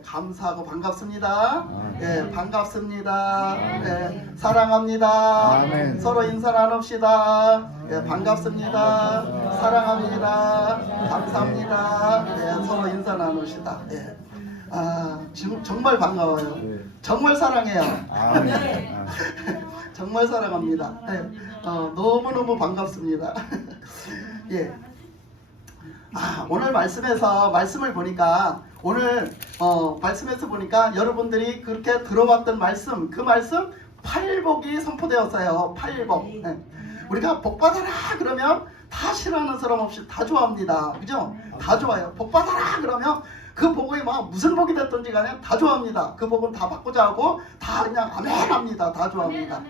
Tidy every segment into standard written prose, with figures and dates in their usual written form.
감사하고 반갑습니다. 반갑습니다. 사랑합니다. 아멘. 서로 인사 나눕시다. 반갑습니다. 사랑합니다. 감사합니다. 서로 인사 나눕시다. 정말 반가워요. 정말 사랑해요. 아멘. 정말 사랑합니다. 너무너무 반갑습니다. 오늘 말씀을 보니까 말씀에서 보니까 여러분들이 그렇게 들어봤던 말씀, 그 말씀 팔복이 선포되었어요. 팔복. 우리가 복 받아라 그러면 다 싫어하는 사람 없이 다 좋아합니다. 그죠? 다 좋아요. 복 받아라 그러면 그 복이 무슨 복이 됐든지 간에 다 좋아합니다. 그 복은 다 받고자 하고 다 그냥 아멘 합니다. 다 좋아합니다.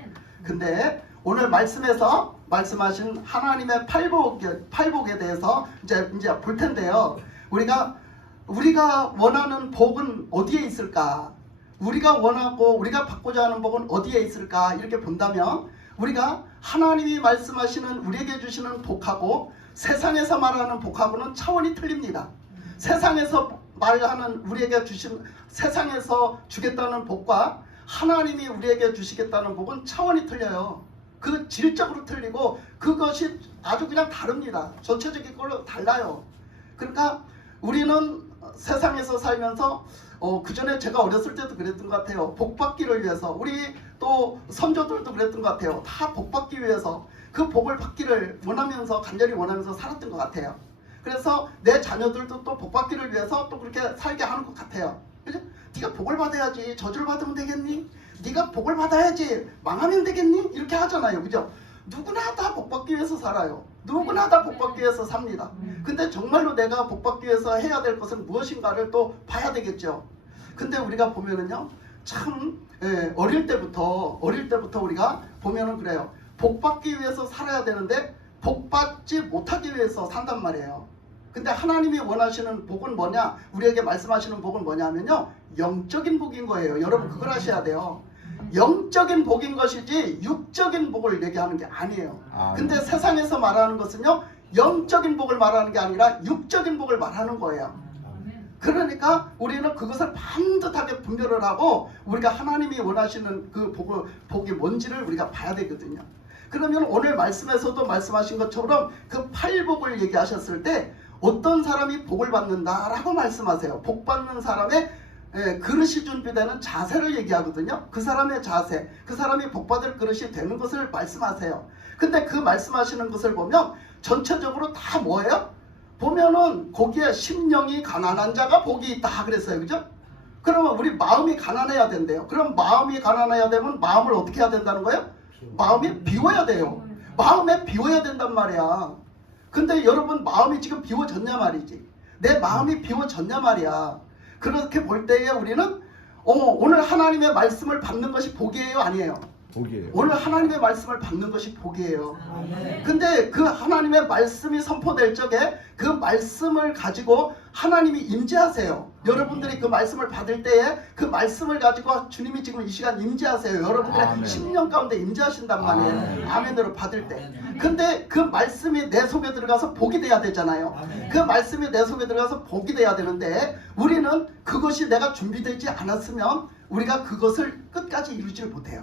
근데 오늘 말씀에서 말씀하신 하나님의 팔복에 대해서 이제 볼 텐데요. 우리가 원하는 복은 어디에 있을까? 우리가 원하고 우리가 받고자 하는 복은 어디에 있을까? 이렇게 본다면 우리가 하나님이 말씀하시는 우리에게 주시는 복하고 세상에서 말하는 복하고는 차원이 틀립니다. 세상에서 말하는 우리에게 주신 세상에서 주겠다는 복과 하나님이 우리에게 주시겠다는 복은 차원이 틀려요. 그 질적으로 틀리고 그것이 아주 그냥 다릅니다. 전체적인 걸로 달라요. 그러니까 우리는 세상에서 살면서 그 전에 제가 어렸을 때도 그랬던 것 같아요. 복 받기를 위해서 우리 또 선조들도 그랬던 것 같아요. 다 복 받기 위해서 그 복을 받기를 원하면서 간절히 원하면서 살았던 것 같아요. 그래서 내 자녀들도 또 복 받기를 위해서 또 그렇게 살게 하는 것 같아요. 그죠? 네가 복을 받아야지 저주를 받으면 되겠니? 네가 복을 받아야지 망하면 되겠니? 이렇게 하잖아요. 그죠? 누구나 다 복 받기 위해서 살아요. 누구나 다 복 받기 위해서 삽니다. 근데 정말로 내가 복 받기 위해서 해야 될 것은 무엇인가를 또 봐야 되겠죠. 근데 우리가 보면은요, 참 어릴 때부터 우리가 보면은 그래요. 복 받기 위해서 살아야 되는데 복 받지 못하기 위해서 산단 말이에요. 근데 하나님이 원하시는 복은 뭐냐? 우리에게 말씀하시는 복은 뭐냐면요, 영적인 복인 거예요. 여러분 그걸 아셔야 돼요. 영적인 복인 것이지 육적인 복을 얘기하는 게 아니에요. 근데 세상에서 말하는 것은요, 영적인 복을 말하는 게 아니라 육적인 복을 말하는 거예요. 그러니까 우리는 그것을 반듯하게 분별을 하고 우리가 하나님이 원하시는 그 복이 뭔지를 우리가 봐야 되거든요. 그러면 오늘 말씀에서도 말씀하신 것처럼 그 팔복을 얘기하셨을 때 어떤 사람이 복을 받는다라고 말씀하세요. 복 받는 사람의 그릇이 준비되는 자세를 얘기하거든요. 그 사람의 자세, 그 사람이 복 받을 그릇이 되는 것을 말씀하세요. 근데 그 말씀하시는 것을 보면 전체적으로 다 뭐예요? 보면은 거기에 심령이 가난한 자가 복이 있다 그랬어요. 그죠? 그러면 우리 마음이 가난해야 된대요. 그럼 마음이 가난해야 되면 마음을 어떻게 해야 된다는 거예요? 마음이 비워야 돼요. 마음에 비워야 된단 말이야. 근데 여러분 마음이 지금 비워졌냐 말이지. 내 마음이 비워졌냐 말이야. 그렇게 볼 때에 우리는 오늘 하나님의 말씀을 받는 것이 복이에요, 아니에요? 복이에요. 오늘 하나님의 말씀을 받는 것이 복이에요. 근데 그 하나님의 말씀이 선포될 적에 그 말씀을 가지고 하나님이 임재하세요. 여러분들이 그 말씀을 받을 때에 그 말씀을 가지고 주님이 지금 이 시간 임재하세요. 여러분들의 아멘. 심령 가운데 임재하신단 말이에요. 아멘. 아멘으로 받을 때. 근데 그 말씀이 내 속에 들어가서 복이 돼야 되잖아요. 그 말씀이 내 속에 들어가서 복이 돼야 되는데 우리는 그것이 내가 준비되지 않았으면 우리가 그것을 끝까지 이루지 못해요.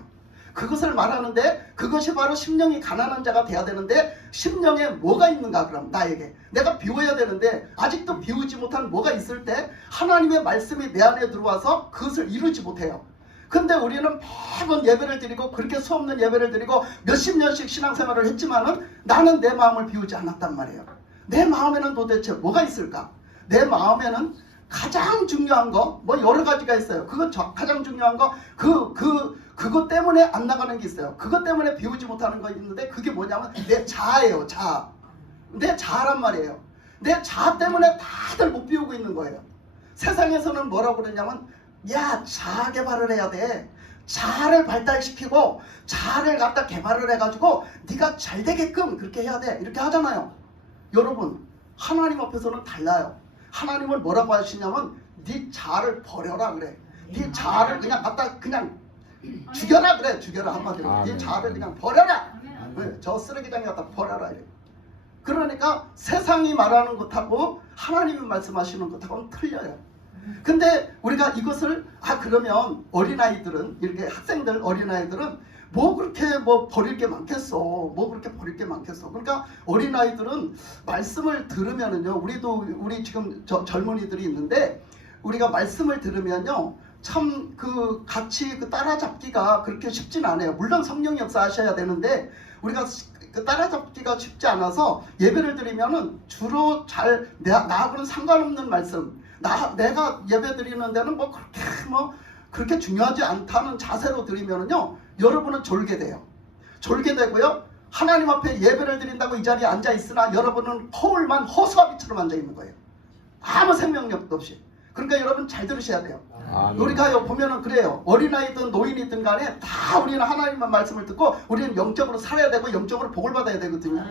그것을 말하는데 그것이 바로 심령이 가난한 자가 돼야 되는데 심령에 뭐가 있는가? 그럼 나에게 내가 비워야 되는데 아직도 비우지 못한 뭐가 있을 때 하나님의 말씀이 내 안에 들어와서 그것을 이루지 못해요. 근데 우리는 매번 예배를 드리고 그렇게 수없는 예배를 드리고 몇십 년씩 신앙생활을 했지만은 나는 내 마음을 비우지 않았단 말이에요. 내 마음에는 도대체 뭐가 있을까? 내 마음에는 가장 중요한 거 뭐 여러 가지가 있어요. 가장 중요한 거 그것 때문에 안 나가는 게 있어요. 그것 때문에 비우지 못하는 거 있는데 그게 뭐냐면 내 자아예요. 자아. 내 자아란 말이에요. 내 자아 때문에 다들 못 비우고 있는 거예요. 세상에서는 뭐라고 그러냐면 야, 자아 개발을 해야 돼. 자아를 발달시키고 자아를 갖다 개발을 해가지고 네가 잘 되게끔 그렇게 해야 돼. 이렇게 하잖아요. 여러분 하나님 앞에서는 달라요. 하나님은 뭐라고 하시냐면 네 자아를 버려라 그래. 네 자아를 그냥 갖다 그냥 죽여라 그래. 죽여라 한마디로. 네 자아를 그냥 버려라. 저 쓰레기장에 갖다 버려라 이래. 그러니까 세상이 말하는 것하고 하나님이 말씀하시는 것하고는 틀려요. 근데 우리가 이것을 그러면 어린아이들은 이렇게 학생들 어린아이들은 뭐 그렇게 뭐 버릴 게 많겠어. 뭐 그렇게 버릴 게 많겠어. 그러니까 어린아이들은 말씀을 들으면은요. 우리 지금 젊은이들이 있는데 우리가 말씀을 들으면요. 참 같이 따라잡기가 그렇게 쉽진 않아요. 물론 성령 역사하셔야 되는데 우리가 따라잡기가 쉽지 않아서 예배를 드리면은 주로 나하고는 상관없는 말씀, 내가 예배 드리는 데는 그렇게 중요하지 않다는 자세로 드리면은요, 여러분은 졸게 돼요. 졸게 되고요, 하나님 앞에 예배를 드린다고 이 자리에 앉아 있으나 여러분은 허울만 허수아비처럼 앉아 있는 거예요. 아무 생명력도 없이. 그러니까 여러분 잘 들으셔야 돼요. 우리가 보면은 그래요. 어린아이든 노인이든 간에 다 우리는 하나님의 말씀을 듣고 우리는 영적으로 살아야 되고 영적으로 복을 받아야 되거든요.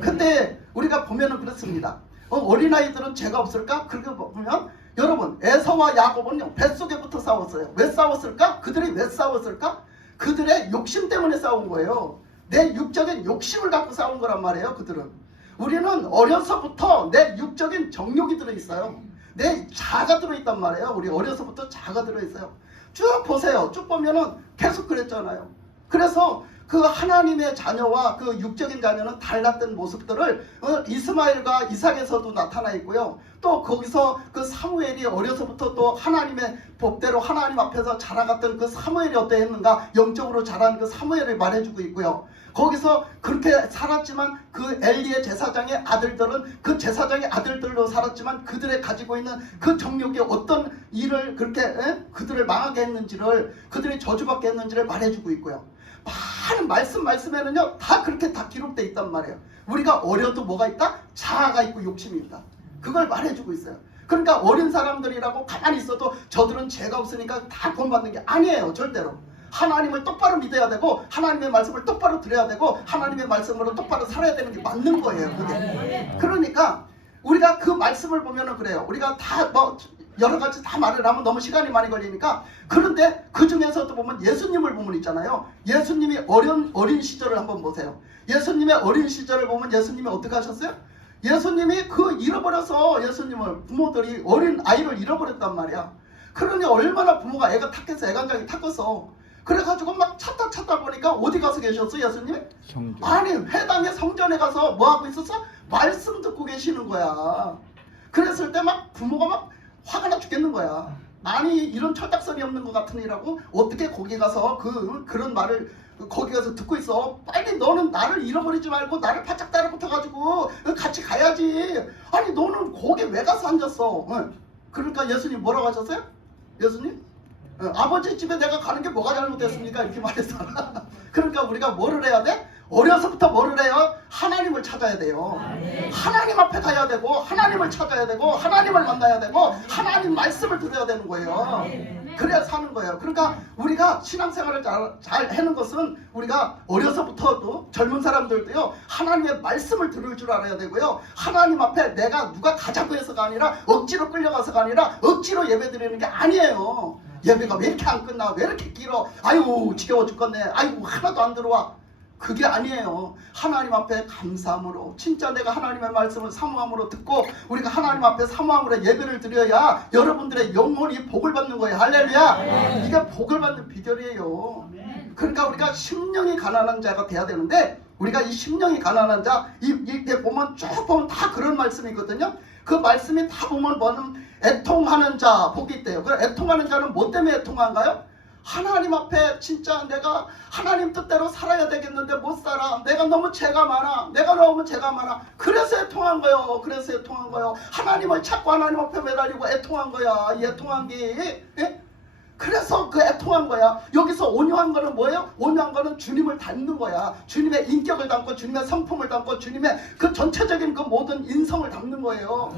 근데 우리가 보면은 그렇습니다. 어린아이들은 죄가 없을까? 그렇게 보면 여러분 에서와 야곱은요 뱃속에부터 싸웠어요. 왜 싸웠을까? 그들이 왜 싸웠을까? 그들의 욕심 때문에 싸운 거예요. 내 육적인 욕심을 갖고 싸운 거란 말이에요. 그들은. 우리는 어려서부터 내 육적인 정욕이 들어있어요. 내 자가 들어있단 말이에요. 우리 어려서부터 자가 들어있어요. 쭉 보세요. 쭉 보면은 계속 그랬잖아요. 그래서 그 하나님의 자녀와 그 육적인 자녀는 달랐던 모습들을 이스마엘과 이삭에서도 나타나 있고요. 또 거기서 그 사무엘이 어려서부터 또 하나님의 법대로 하나님 앞에서 자라갔던 그 사무엘이 어떠했는가, 영적으로 자란 그 사무엘을 말해주고 있고요. 거기서 그렇게 살았지만 그 엘리의 제사장의 아들들은 그 제사장의 아들들로 살았지만 그들의 가지고 있는 그 정욕이 어떤 일을 그렇게 그들을 망하게 했는지를, 그들이 저주받게 했는지를 말해주고 있고요. 많은 말씀에는요 다 그렇게 다 기록되어 있단 말이에요. 우리가 어려도 뭐가 있다? 자아가 있고 욕심이 있다. 그걸 말해주고 있어요. 그러니까 어린 사람들이라고 가만히 있어도 저들은 죄가 없으니까 다 구원받는 게 아니에요. 절대로. 하나님을 똑바로 믿어야 되고 하나님의 말씀을 똑바로 들어야 되고 하나님의 말씀으로 똑바로 살아야 되는 게 맞는 거예요. 그게. 그러니까 우리가 그 말씀을 보면은 그래요. 우리가 다 여러 가지 다 말을 하면 너무 시간이 많이 걸리니까. 그런데 그 중에서도 보면 예수님을 보면 있잖아요. 예수님이 어린 시절을 한번 보세요. 예수님의 어린 시절을 보면 예수님이 어떻게 하셨어요? 예수님이 잃어버려서 예수님을 부모들이 어린 아이를 잃어버렸단 말이야. 그러니 얼마나 부모가 애가 탁해서 애간장이 탁해서 그래가지고 막 찾다 보니까 어디 가서 계셨어 예수님이? 성전. 아니 회당의 성전에 가서 뭐하고 있었어? 말씀 듣고 계시는 거야. 그랬을 때 막 부모가 막 화가 나 죽겠는 거야. 아니 이런 철딱선이 없는 것 같으니라고 어떻게 거기 가서 그런 말을 거기 가서 듣고 있어. 빨리 너는 나를 잃어버리지 말고 나를 바짝 따라붙어가지고 같이 가야지. 아니 너는 거기 왜 가서 앉았어? 그러니까 예수님 뭐라고 하셨어요? 예수님? 아버지 집에 내가 가는 게 뭐가 잘못됐습니까? 이렇게 말했잖아. 그러니까 우리가 뭐를 해야 돼? 어려서부터 뭐를 해요? 하나님을 찾아야 돼요. 하나님 앞에 가야 되고 하나님을 찾아야 되고 하나님을 만나야 되고 하나님 말씀을 들어야 되는 거예요. 그래야 사는 거예요. 그러니까 우리가 신앙생활을 잘 하는 것은 우리가 어려서부터도 젊은 사람들도요 하나님의 말씀을 들을 줄 알아야 되고요. 하나님 앞에 내가 누가 가자고 해서가 아니라 억지로 끌려가서가 아니라 억지로 예배 드리는 게 아니에요. 예배가 왜 이렇게 안 끝나? 왜 이렇게 길어? 아이고 지겨워 죽겠네. 아이고 하나도 안 들어와. 그게 아니에요. 하나님 앞에 감사함으로, 진짜 내가 하나님의 말씀을 사모함으로 듣고 우리가 하나님 앞에 사모함으로 예배를 드려야 여러분들의 영혼이 복을 받는 거예요. 할렐루야. 이게 복을 받는 비결이에요. 그러니까 우리가 심령이 가난한 자가 돼야 되는데 우리가 이 심령이 가난한 자 이게 보면 쭉 보면 다 그런 말씀이거든요. 그 말씀이 다 보면 애통하는 자 복이 있대요. 그 애통하는 자는 뭐 때문에 애통한가요? 하나님 앞에 진짜 내가 하나님 뜻대로 살아야 되겠는데 못 살아. 내가 너무 죄가 많아. 그래서 애통한 거예요. 하나님을 찾고 하나님 앞에 매달리고 애통한 거야. 이 애통한 게. 그래서 그 애통한 거야. 여기서 온유한 거는 뭐예요? 온유한 거는 주님을 닮는 거야. 주님의 인격을 담고 주님의 성품을 담고 주님의 그 전체적인 그 모든 인성을 담는 거예요.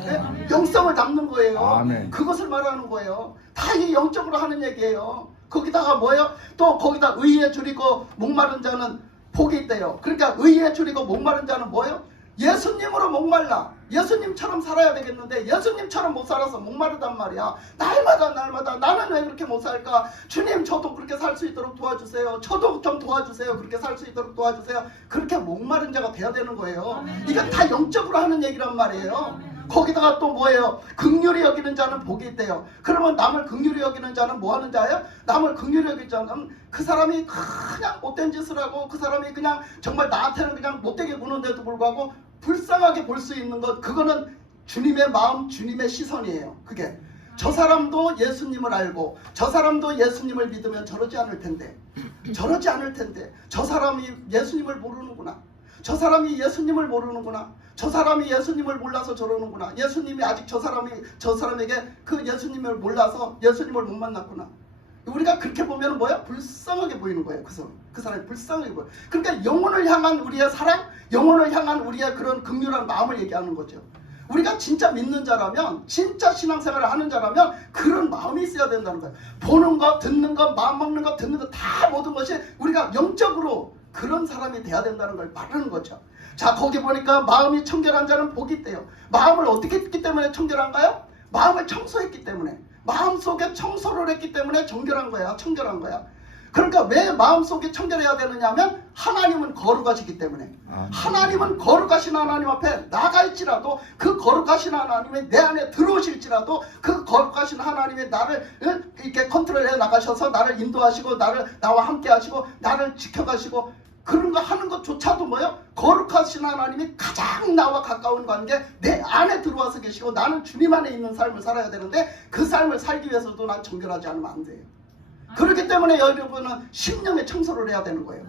영성을 담는 거예요. 아멘. 그것을 말하는 거예요. 다 이 영적으로 하는 얘기예요. 거기다가 뭐예요? 또 거기다 의에 줄이고 목마른 자는 복이 있대요. 그러니까 의에 줄이고 목마른 자는 뭐예요? 예수님으로 목말라. 예수님처럼 살아야 되겠는데 예수님처럼 못 살아서 목마르단 말이야. 날마다 나는 왜 그렇게 못 살까? 주님 저도 그렇게 살 수 있도록 도와주세요. 저도 좀 도와주세요. 그렇게 살 수 있도록 도와주세요. 그렇게 목마른 자가 돼야 되는 거예요. 이건 다 영적으로 하는 얘기란 말이에요. 거기다가 또 뭐예요? 긍휼히 여기는 자는 복이 있대요. 그러면 남을 긍휼히 여기는 자는 뭐 하는 자예요? 남을 긍휼히 여기는 자는 그 사람이 그냥 못된 짓을 하고 그 사람이 그냥 정말 나한테는 그냥 못되게 구는데도 불구하고 불쌍하게 볼 수 있는 것, 그거는 주님의 마음, 주님의 시선이에요. 그게 저 사람도 예수님을 알고 저 사람도 예수님을 믿으면 저러지 않을 텐데, 저러지 않을 텐데, 저 사람이 예수님을 모르는구나, 저 사람이 예수님을 모르는구나, 저 사람이 예수님을 몰라서 저러는구나, 예수님이 아직 저 사람에게 그 예수님을 몰라서 예수님을 못 만났구나. 우리가 그렇게 보면 뭐야? 불쌍하게 보이는 거예요. 그 사람이 불쌍하게 보여. 그러니까 영혼을 향한 우리의 사랑, 영혼을 향한 우리의 그런 긍휼한 마음을 얘기하는 거죠. 우리가 진짜 믿는 자라면, 진짜 신앙생활을 하는 자라면 그런 마음이 있어야 된다는 거예요. 보는 것, 듣는 것, 마음 먹는 것, 듣는 것 다 모든 것이 우리가 영적으로 그런 사람이 돼야 된다는 걸 말하는 거죠. 자, 거기 보니까 마음이 청결한 자는 복이 있대요. 마음을 어떻게 했기 때문에 청결한가요? 마음을 청소했기 때문에, 마음속에 청소를 했기 때문에 정결한 거야. 청결한 거야. 그러니까 왜 마음속에 청결해야 되느냐 하면 하나님은 거룩하시기 때문에, 하나님은 거룩하신 하나님 앞에 나갈지라도 그 거룩하신 하나님이 내 안에 들어오실지라도 그 거룩하신 하나님이 나를 이렇게 컨트롤해 나가셔서 나를 인도하시고 나와 함께 하시고 나를 지켜가시고 그런 거 하는 것조차도 뭐예요? 거룩하신 하나님이 가장 나와 가까운 관계, 내 안에 들어와서 계시고 나는 주님 안에 있는 삶을 살아야 되는데 그 삶을 살기 위해서도 난 정결하지 않으면 안 돼요. 그렇기 때문에 여러분은 심령의 청소를 해야 되는 거예요.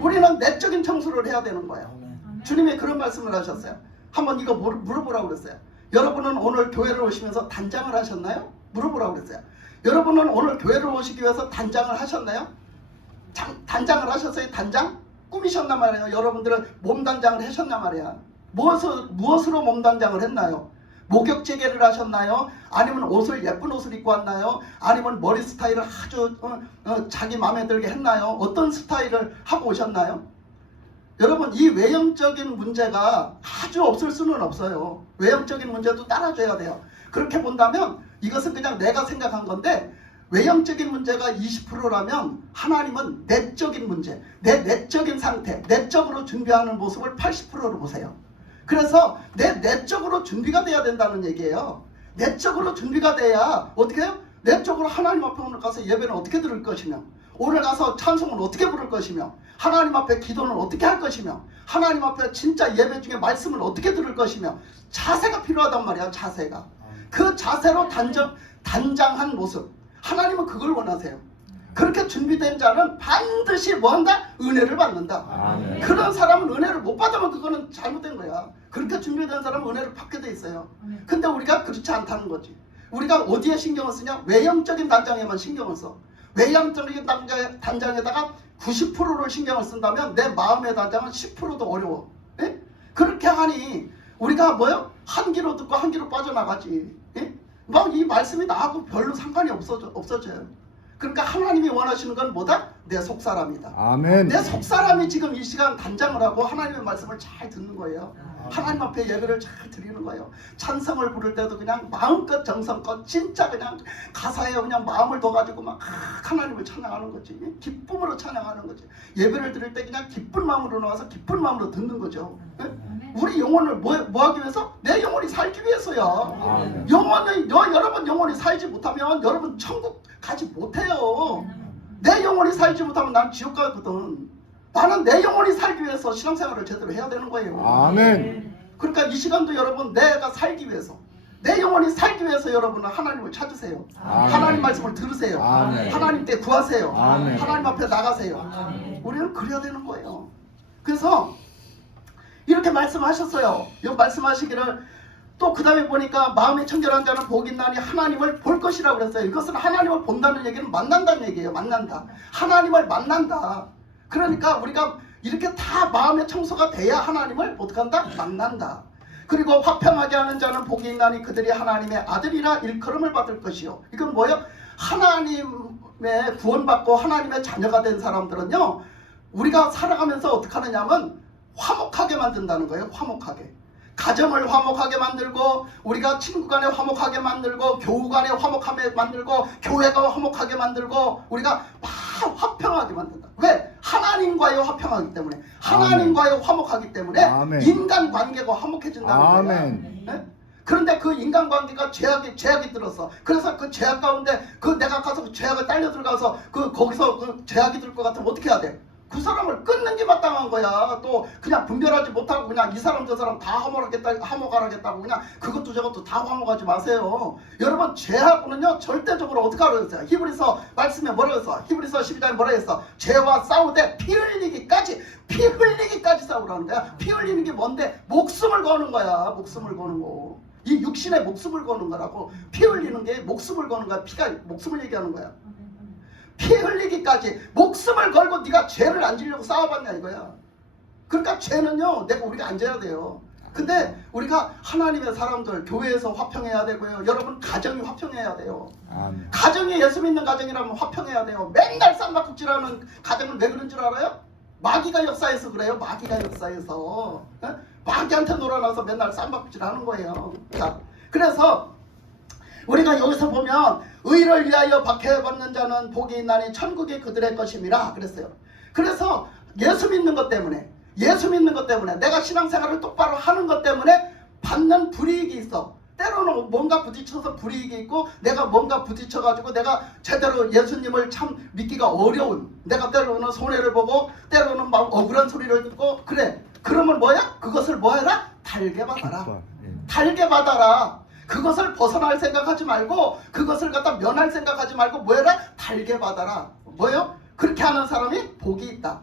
우리는 내적인 청소를 해야 되는 거예요. 주님이 그런 말씀을 하셨어요. 한번 이거 물어보라고 그랬어요. 여러분은 오늘 교회를 오시면서 단장을 하셨나요? 물어보라고 그랬어요. 여러분은 오늘 교회를 오시기 위해서 단장을 하셨나요? 단장을 하셨어요? 단장? 꾸미셨단 말이에요. 여러분들은 몸단장을 하셨단 말이야. 무엇으로 몸단장을 했나요? 목욕제계를 하셨나요? 아니면 옷을 예쁜 옷을 입고 왔나요? 아니면 머리 스타일을 아주 자기 마음에 들게 했나요? 어떤 스타일을 하고 오셨나요? 여러분, 이 외형적인 문제가 아주 없을 수는 없어요. 외형적인 문제도 따라줘야 돼요. 그렇게 본다면 이것은 그냥 내가 생각한 건데, 외형적인 문제가 20%라면 하나님은 내적인 문제, 내 내적인 상태, 내적으로 준비하는 모습을 80%로 보세요. 그래서 내 내적으로 준비가 돼야 된다는 얘기예요. 내적으로 준비가 돼야 어떻게 해요? 내적으로 하나님 앞에 오늘 가서 예배는 어떻게 들을 것이며, 오늘 가서 찬송은 어떻게 부를 것이며, 하나님 앞에 기도는 어떻게 할 것이며, 하나님 앞에 진짜 예배 중에 말씀을 어떻게 들을 것이며, 자세가 필요하단 말이야. 자세가. 그 자세로 단장한 모습, 하나님은 그걸 원하세요. 그렇게 준비된 자는 반드시 뭐한다? 은혜를 받는다. 아멘. 그런 사람은 은혜를 못 받으면 그거는 잘못된 거야. 그렇게 준비된 사람은 은혜를 받게 돼 있어요. 근데 우리가 그렇지 않다는 거지. 우리가 어디에 신경을 쓰냐? 외형적인 단장에만 신경을 써. 외형적인 단장에다가 90%를 신경을 쓴다면 내 마음의 단장은 10%도 어려워. 예? 그렇게 하니 우리가 뭐요? 한 귀로 듣고 한 귀로 빠져나가지. 예? 막 이 말씀이 나하고 별로 상관이 없어져요. 그러니까 하나님이 원하시는 건 뭐다? 내 속사람이다. 아멘. 내 속사람이 지금 이 시간 단장을 하고 하나님의 말씀을 잘 듣는 거예요. 하나님 앞에 예배를 잘 드리는 거예요. 찬성을 부를 때도 그냥 마음껏 정성껏 진짜 그냥 가사에 그냥 마음을 둬가지고 막 하나님을 찬양하는 거지. 기쁨으로 찬양하는 거지. 예배를 드릴 때 그냥 기쁜 마음으로 나와서 기쁜 마음으로 듣는 거죠. 네? 우리 영혼을 뭐 하기 위해서? 내 영혼이 살기 위해서야. 여러분 영혼이 살지 못하면 여러분 천국 가지 못해요. 내 영혼이 살지 못하면 난 지옥 가거든. 나는 내 영혼이 살기 위해서 신앙생활을 제대로 해야 되는 거예요. 아멘. 그러니까 이 시간도 여러분 내가 살기 위해서, 내 영혼이 살기 위해서 여러분은 하나님을 찾으세요. 아멘. 하나님 말씀을 들으세요. 아멘. 하나님께 구하세요. 아멘. 하나님 앞에 나가세요. 아멘. 우리는 그래야 되는 거예요. 그래서 이렇게 말씀하셨어요. 이 말씀하시기를 또 그 다음에 보니까 마음이 청결한 자는 복이 있나니 하나님을 볼 것이라고 그랬어요. 이것은 하나님을 본다는 얘기는 만난다는 얘기예요. 만난다. 하나님을 만난다. 그러니까 우리가 이렇게 다 마음의 청소가 돼야 하나님을 어떻게 한다? 만난다. 그리고 화평하게 하는 자는 복이 있나니 그들이 하나님의 아들이라 일컬음을 받을 것이요. 이건 뭐예요? 하나님의 구원받고 하나님의 자녀가 된 사람들은요, 우리가 살아가면서 어떻게 하느냐 하면 화목하게 만든다는 거예요. 화목하게. 가정을 화목하게 만들고, 우리가 친구 간에 화목하게 만들고, 교우 간에 화목하게 만들고, 교회가 화목하게 만들고, 우리가 막 화평하게 만든다. 왜? 하나님과의 화평하기 때문에, 하나님과의 화목하기 때문에 아멘. 인간관계가 화목해진다는 거예요. 네? 그런데 그 인간관계가 제약이 들었어. 그래서 그 제약 가운데 그 내가 가서 그 제약을 딸려 들어가서 거기서 그 제약이 들 것 같으면 어떻게 해야 돼? 그 사람을 끊는 게 마땅한 거야. 또 그냥 분별하지 못하고 그냥 이 사람 저 사람 다 화목하겠다고 그냥 그것도 저것도 다 화목하지 마세요. 여러분 죄하고는요 절대적으로 어떻게 하라고 했어요? 히브리서 말씀에 뭐라고 했어? 히브리서 12장에 뭐라고 했어? 죄와 싸우되 피 흘리기까지 싸우라는 거야. 피 흘리는 게 뭔데? 목숨을 거는 거야. 목숨을 거는 거. 이 육신에 목숨을 거는 거라고. 피 흘리는 게 목숨을 거는 거야. 피가 목숨을 얘기하는 거야. 피 흘리기까지 목숨을 걸고 네가 죄를 안 지려고 싸워봤냐 이거야. 그러니까 죄는요 우리가 안 져야 돼요. 근데 우리가 하나님의 사람들 교회에서 화평해야 되고요. 여러분 가정이 화평해야 돼요. 아멘. 가정이 예수 믿는 가정이라면 화평해야 돼요. 맨날 쌍박국질하는 가정은 왜 그런 줄 알아요? 마귀가 역사해서 그래요. 마귀가 역사해서 마귀한테 놀아나서 맨날 쌍박국질하는 거예요. 자, 그래서 우리가 여기서 보면 의를 위하여 박해받는 자는 복이 있나니 천국이 그들의 것임이라 그랬어요. 그래서 예수 믿는 것 때문에 내가 신앙생활을 똑바로 하는 것 때문에 받는 불이익이 있어. 때로는 뭔가 부딪혀서 불이익이 있고 내가 뭔가 부딪혀가지고 내가 제대로 예수님을 참 믿기가 어려운 내가 때로는 손해를 보고 때로는 막 억울한 소리를 듣고 그래. 그러면 뭐야? 그것을 뭐해라? 달게 받아라. 달게 받아라. 그것을 벗어날 생각하지 말고 그것을 갖다 면할 생각하지 말고 뭐해라? 달게 받아라. 뭐예요? 그렇게 하는 사람이 복이 있다.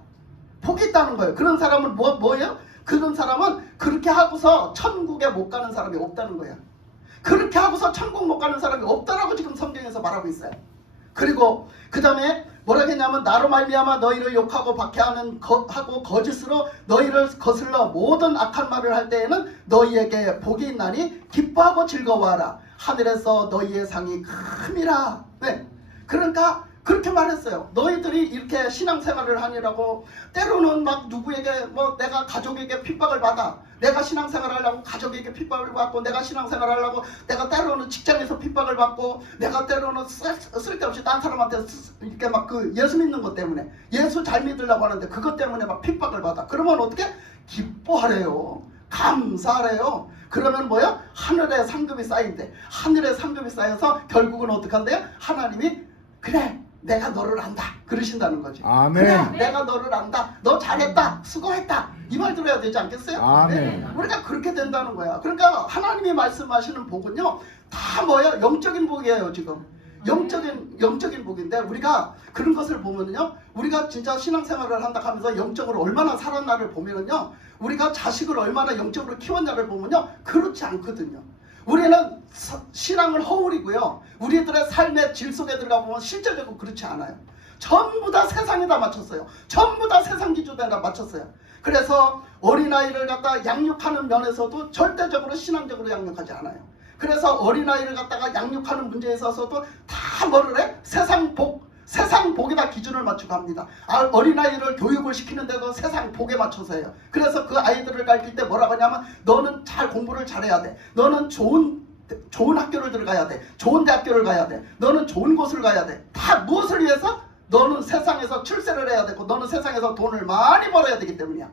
복이 있다는 거예요. 그런 사람은 뭐예요? 그런 사람은 그렇게 하고서 천국에 못 가는 사람이 없다는 거야. 그렇게 하고서 천국 못 가는 사람이 없다라고 지금 성경에서 말하고 있어요. 그리고 그 다음에 뭐라 했냐면 나로 말미암아 너희를 욕하고 박해하고 거짓으로 너희를 거슬러 모든 악한 말을 할 때에는 너희에게 복이 있나니 기뻐하고 즐거워하라. 하늘에서 너희의 상이 큼이라. 네. 그러니까 그렇게 말했어요. 너희들이 이렇게 신앙생활을 하니라고 때로는 막 누구에게 내가 가족에게 핍박을 받아. 내가 신앙생활 하려고 가족에게 핍박을 받고 내가 신앙생활 하려고 내가 때로는 직장에서 핍박을 받고 내가 때로는 쓸데없이 딴 사람한테 이렇게 막 예수 믿는 것 때문에 예수 잘 믿으려고 하는데 그것 때문에 막 핍박을 받아. 그러면 어떻게? 기뻐하래요. 감사하래요. 그러면 뭐야? 하늘에 상급이 쌓인대. 하늘에 상급이 쌓여서 결국은 어떻게 한대요? 하나님이 그래 내가 너를 안다 그러신다는 거지. 아멘. 그래 내가 너를 안다. 너 잘했다. 수고했다. 이 말 들어야 되지 않겠어요? 아멘. 네. 우리가 그렇게 된다는 거야. 그러니까 하나님이 말씀하시는 복은요 다 뭐야? 영적인 복이에요. 지금 영적인 복인데 우리가 그런 것을 보면요 우리가 진짜 신앙생활을 한다 하면서 영적으로 얼마나 살았나를 보면요 우리가 자식을 얼마나 영적으로 키웠냐를 보면요 그렇지 않거든요. 우리는 신앙을 허울이고요. 우리들의 삶의 질 속에 들어가 보면 실제적으로 그렇지 않아요. 전부 다 세상에다 맞췄어요. 전부 다 세상 기준에다 맞췄어요. 그래서 어린아이를 갖다 양육하는 면에서도 절대적으로 신앙적으로 양육하지 않아요. 그래서 어린아이를 갖다가 양육하는 문제에 있어서도 다 뭐를 해? 세상 복에다 기준을 맞추고 합니다. 어린아이를 교육을 시키는데도 세상 복에 맞춰서 해요. 그래서 그 아이들을 가르칠 때 뭐라고 하냐면 너는 공부를 잘해야 돼. 너는 좋은 학교를 들어가야 돼. 좋은 대학교를 가야 돼. 너는 좋은 곳을 가야 돼. 다 무엇을 위해서? 너는 세상에서 출세를 해야 되고 너는 세상에서 돈을 많이 벌어야 되기 때문이야.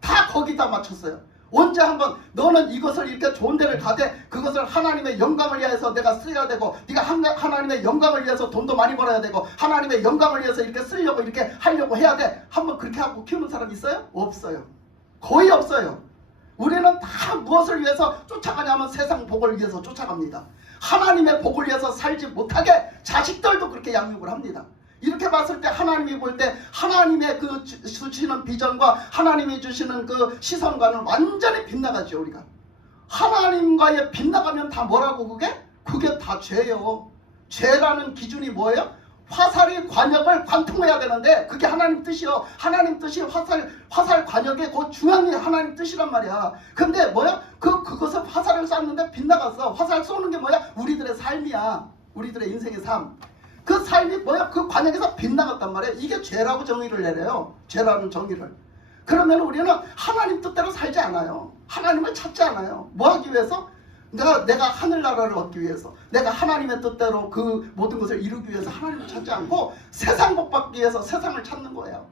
다 거기다 맞췄어요. 언제 한번 너는 이것을 이렇게 좋은 데를 가되 그것을 하나님의 영광을 위해서 내가 써야 되고 네가 하나님의 영광을 위해서 돈도 많이 벌어야 되고 하나님의 영광을 위해서 이렇게 쓰려고 이렇게 하려고 해야 돼. 한번 그렇게 하고 키우는 사람 있어요? 없어요. 거의 없어요. 우리는 다 무엇을 위해서 쫓아가냐면 세상 복을 위해서 쫓아갑니다. 하나님의 복을 위해서 살지 못하게 자식들도 그렇게 양육을 합니다. 이렇게 봤을 때 하나님이 볼 때 하나님의 그 주시는 비전과 하나님이 주시는 그 시선과는 완전히 빗나가죠. 우리가 하나님과의 빗나가면 다 뭐라고 그게 다 죄예요. 죄라는 기준이 뭐예요? 화살이 관역을 관통해야 되는데 그게 하나님 뜻이요. 하나님 뜻이 화살 관역의 그 중앙이 하나님 뜻이란 말이야. 근데 뭐야? 그것을 화살을 쐈는데 빗나갔어. 화살 쏘는 게 뭐야? 우리들의 삶이야. 우리들의 인생의 삶. 그 삶이 뭐야? 그 관역에서 빗나갔단 말이야. 이게 죄라고 정의를 내려요. 죄라는 정의를. 그러면 우리는 하나님 뜻대로 살지 않아요. 하나님을 찾지 않아요. 뭐 하기 위해서? 내가 하늘나라를 얻기 위해서, 내가 하나님의 뜻대로 그 모든 것을 이루기 위해서 하나님을 찾지 않고 세상 복 받기 위해서 세상을 찾는 거예요.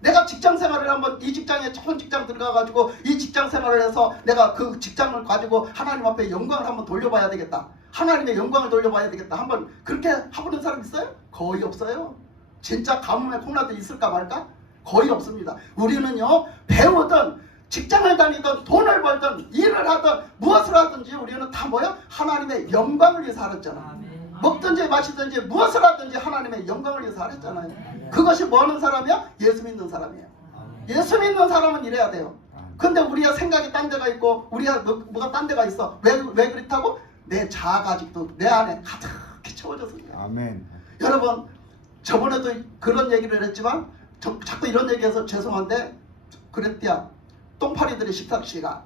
내가 직장 생활을 한번 이 직장에 좋은 직장 들어가가지고 이 직장 생활을 해서 내가 그 직장을 가지고 하나님 앞에 영광을 한번 돌려봐야 되겠다. 하나님의 영광을 돌려봐야 되겠다. 한번 그렇게 해보는 사람 있어요? 거의 없어요. 진짜 가뭄에 콩나도 있을까 말까? 거의 없습니다. 우리는요, 배우든 직장을 다니든 돈을 벌든 일을 하든 무엇을 하든지 우리는 다 뭐요? 하나님의 영광을 위해서 살았잖아. 먹든지 마시든지 무엇을 하든지 하나님의 영광을 위해서 살았잖아요. 그것이 뭐 하는 사람이야? 예수 믿는 사람이에요. 예수 믿는 사람은 이래야 돼요. 근데 우리가 생각이 딴 데가 있고 우리가 뭐가 딴 데가 있어. 왜 그렇다고? 내 자아가 아직도 내 안에 가득히 채워져서 그래요. 아멘. 여러분, 저번에도 그런 얘기를 했지만 자꾸 이런 얘기해서 죄송한데 그랬대야. 똥파리들의 식사 시간.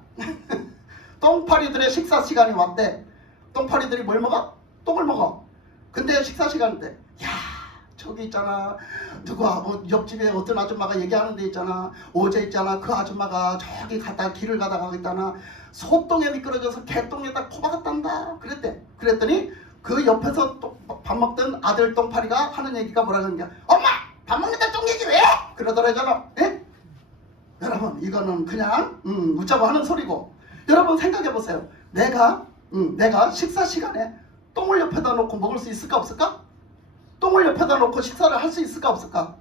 똥파리들의 식사 시간이 왔대. 똥파리들이 뭘 먹어? 똥을 먹어. 근데 식사 시간인데, 야, 저기 있잖아. 누가 뭐 옆집에 어떤 아줌마가 얘기하는 데 있잖아. 어제 있잖아. 그 아줌마가 저기 갔다 길을 가다가 있잖아. 소똥에 미끄러져서 개똥에다 코박았단다. 그랬대. 그랬더니 그 옆에서 밥 먹던 아들 똥파리가 하는 얘기가 뭐라 그러냐. 엄마! 밥 먹는다 똥 얘기 왜? 그러더라잖아. 예? 여러분, 이거는 그냥 웃자고 하는 소리고. 여러분 생각해 보세요. 내가 식사 시간에 똥을 옆에다 놓고 먹을 수 있을까 없을까? 똥을 옆에다 놓고 식사를 할 수 있을까 없을까?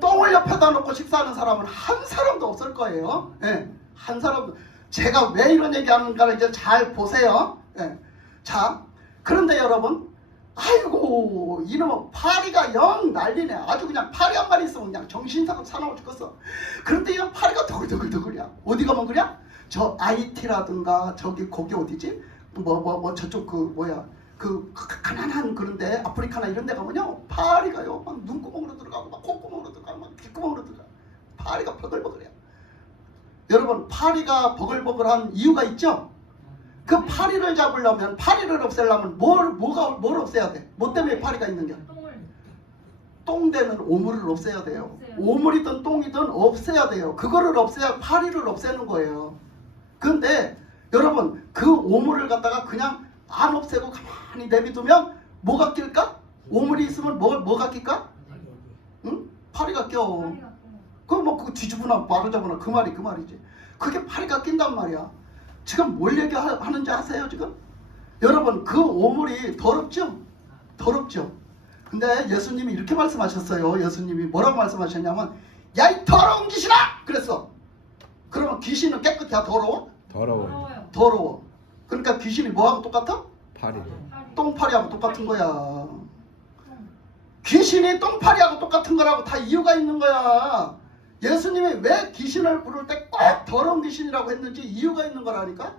똥을 옆에다 놓고 식사하는 사람은 한 사람도 없을 거예요. 예, 한 사람도. 제가 왜 이런 얘기하는가를 이제 잘 보세요. 예. 자, 그런데 여러분, 아이고 이놈의 파리가 영 난리네. 아주 그냥 파리 한 마리 있으면 그냥 정신사고 사나워 죽겠어. 그런데 이 파리가 더글더글더글이야. 어디 가면 그냥 저 IT라든가 저기 거기 어디지? 뭐 저쪽 그 뭐야 그 가난한 그런데 아프리카나 이런 데 가면요 파리가요 막 눈구멍으로 들어가고 막 콧구멍으로 들어가고 막 귓구멍으로 들어가. 파리가 버글버글해요. 여러분, 파리가 버글버글한 이유가 있죠? 그 파리를 잡으려면, 파리를 없애려면 뭘 없애야 돼? 뭐 때문에 파리가 있는 게? 똥 되는 오물을 없애야 돼요. 오물이든 똥이든 없애야 돼요. 그거를 없애야 파리를 없애는 거예요. 근데 여러분, 그 오물을 갖다가 그냥 안 없애고 가만히 내비두면 뭐가 낄까? 오물이 있으면 뭐가 낄까? 응? 파리가 껴. 그 뒤집으나 바로잡으나 그 말이지. 그게 파리가 낀단 말이야. 지금 뭘 얘기하는지 아세요 지금? 여러분, 그 오물이 더럽죠? 더럽죠? 근데 예수님이 이렇게 말씀하셨어요. 예수님이 뭐라고 말씀하셨냐면, 야 이 더러운 귀신아! 그랬어. 그러면 귀신은 깨끗해? 더러워? 더러워. 그러니까 귀신이 뭐하고 똑같아? 파리. 똥파리하고 똑같은 거야. 귀신이 똥파리하고 똑같은 거라고 다 이유가 있는 거야. 예수님이 왜 귀신을 부를 때 꼭 더러운 귀신이라고 했는지 이유가 있는 거라니까.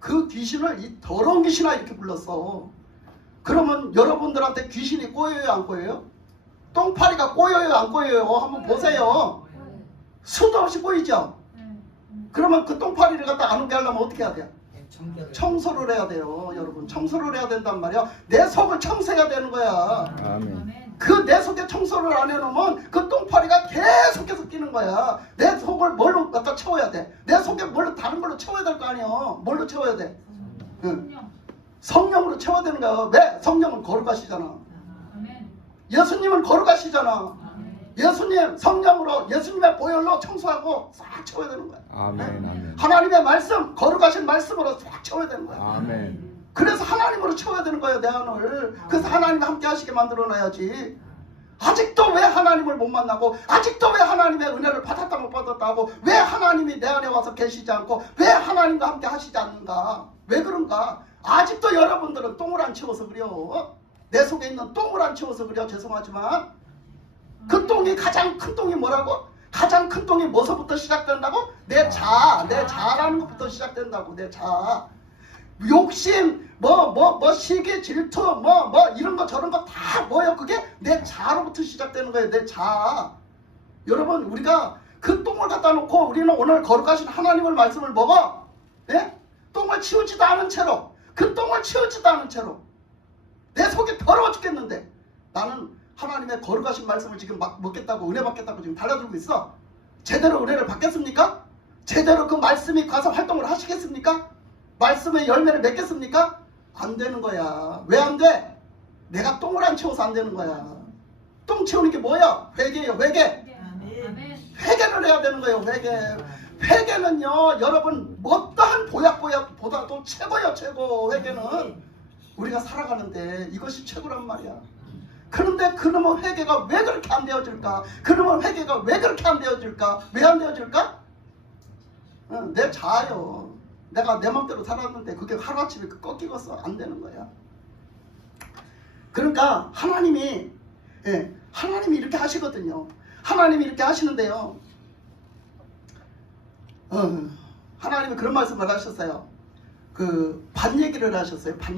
그 귀신을 이 더러운 귀신아 이렇게 불렀어. 그러면 여러분들한테 귀신이 꼬여요 안 꼬여요? 똥파리가 꼬여요 안 꼬여요? 한번 보세요. 수도 없이 꼬이죠? 그러면 그 똥파리를 갖다 안 오게 하려면 어떻게 해야 돼요? 청소를 해야 돼요. 여러분, 청소를 해야 된단 말이야. 내 속을 청소해야 되는 거야. 아멘. 그 내 속에 청소를 안 해놓으면 그 똥파리가 계속해서 끼는 거야. 내 속을 뭘로 갖다 채워야 돼? 내 속에 뭘로 다른 걸로 채워야 될 거 아니야. 뭘로 채워야 돼? 성령으로 채워야 되는 거야. 왜? 성령은 거룩하시잖아. 예수님은 거룩하시잖아. 예수님 성령으로, 예수님의 보혈로 청소하고 싹 채워야 되는 거야. 아멘. 하나님의 말씀, 거룩하신 말씀으로 싹 채워야 되는 거야. 아멘. 그래서 하나님으로 채워야 되는 거예요, 내 안을. 그래서 하나님과 함께 하시게 만들어놔야지. 아직도 왜 하나님을 못 만나고, 아직도 왜 하나님의 은혜를 받았다 못 받았다고, 왜 하나님이 내 안에 와서 계시지 않고, 왜 하나님과 함께 하시지 않는가? 왜 그런가? 아직도 여러분들은 똥을 안 치워서 그래요. 내 속에 있는 똥을 안 치워서 그래요. 죄송하지만 그 똥이, 가장 큰 똥이 뭐라고? 가장 큰 똥이 뭐서부터 시작된다고? 내 자라는 것부터 시작된다고. 내 자. 욕심, 시기, 질투, 이런 거 저런 거 다 뭐예요? 그게 내 자로부터 시작되는 거예요. 내 자. 여러분, 우리가 그 똥을 갖다 놓고 우리는 오늘 거룩하신 하나님의 말씀을 먹어. 예? 똥을 치우지도 않은 채로, 그 똥을 치우지도 않은 채로 내 속이 더러워 죽겠는데 나는 하나님의 거룩하신 말씀을 지금 막 먹겠다고, 은혜 받겠다고 지금 달려들고 있어. 제대로 은혜를 받겠습니까? 제대로 그 말씀이 가서 활동을 하시겠습니까? 말씀의 열매를 맺겠습니까? 안 되는 거야. 왜 안 돼? 내가 똥을 안 채워서 안 되는 거야. 똥 채우는 게 뭐야? 회개예요. 회개. 회개를 해야 되는 거예요. 회개는요 여러분 어떠한 보약보다도 최고예요. 최고. 회개는 우리가 살아가는데 이것이 최고란 말이야. 그런데 그놈의 회개가 왜 그렇게 안 되어질까? 그놈의 회개가 왜 그렇게 안 되어질까? 왜 안 되어질까? 내 자아요. 내가 내 맘대로 살았는데 그게 하루아침에 꺾이겠어? 안 되는 거야. 그러니까 하나님이 이렇게 하시거든요. 하나님이 이렇게 하시는데요. 하나님이 그런 말씀을 하셨어요. 그 밭 얘기를 하셨어요. 밭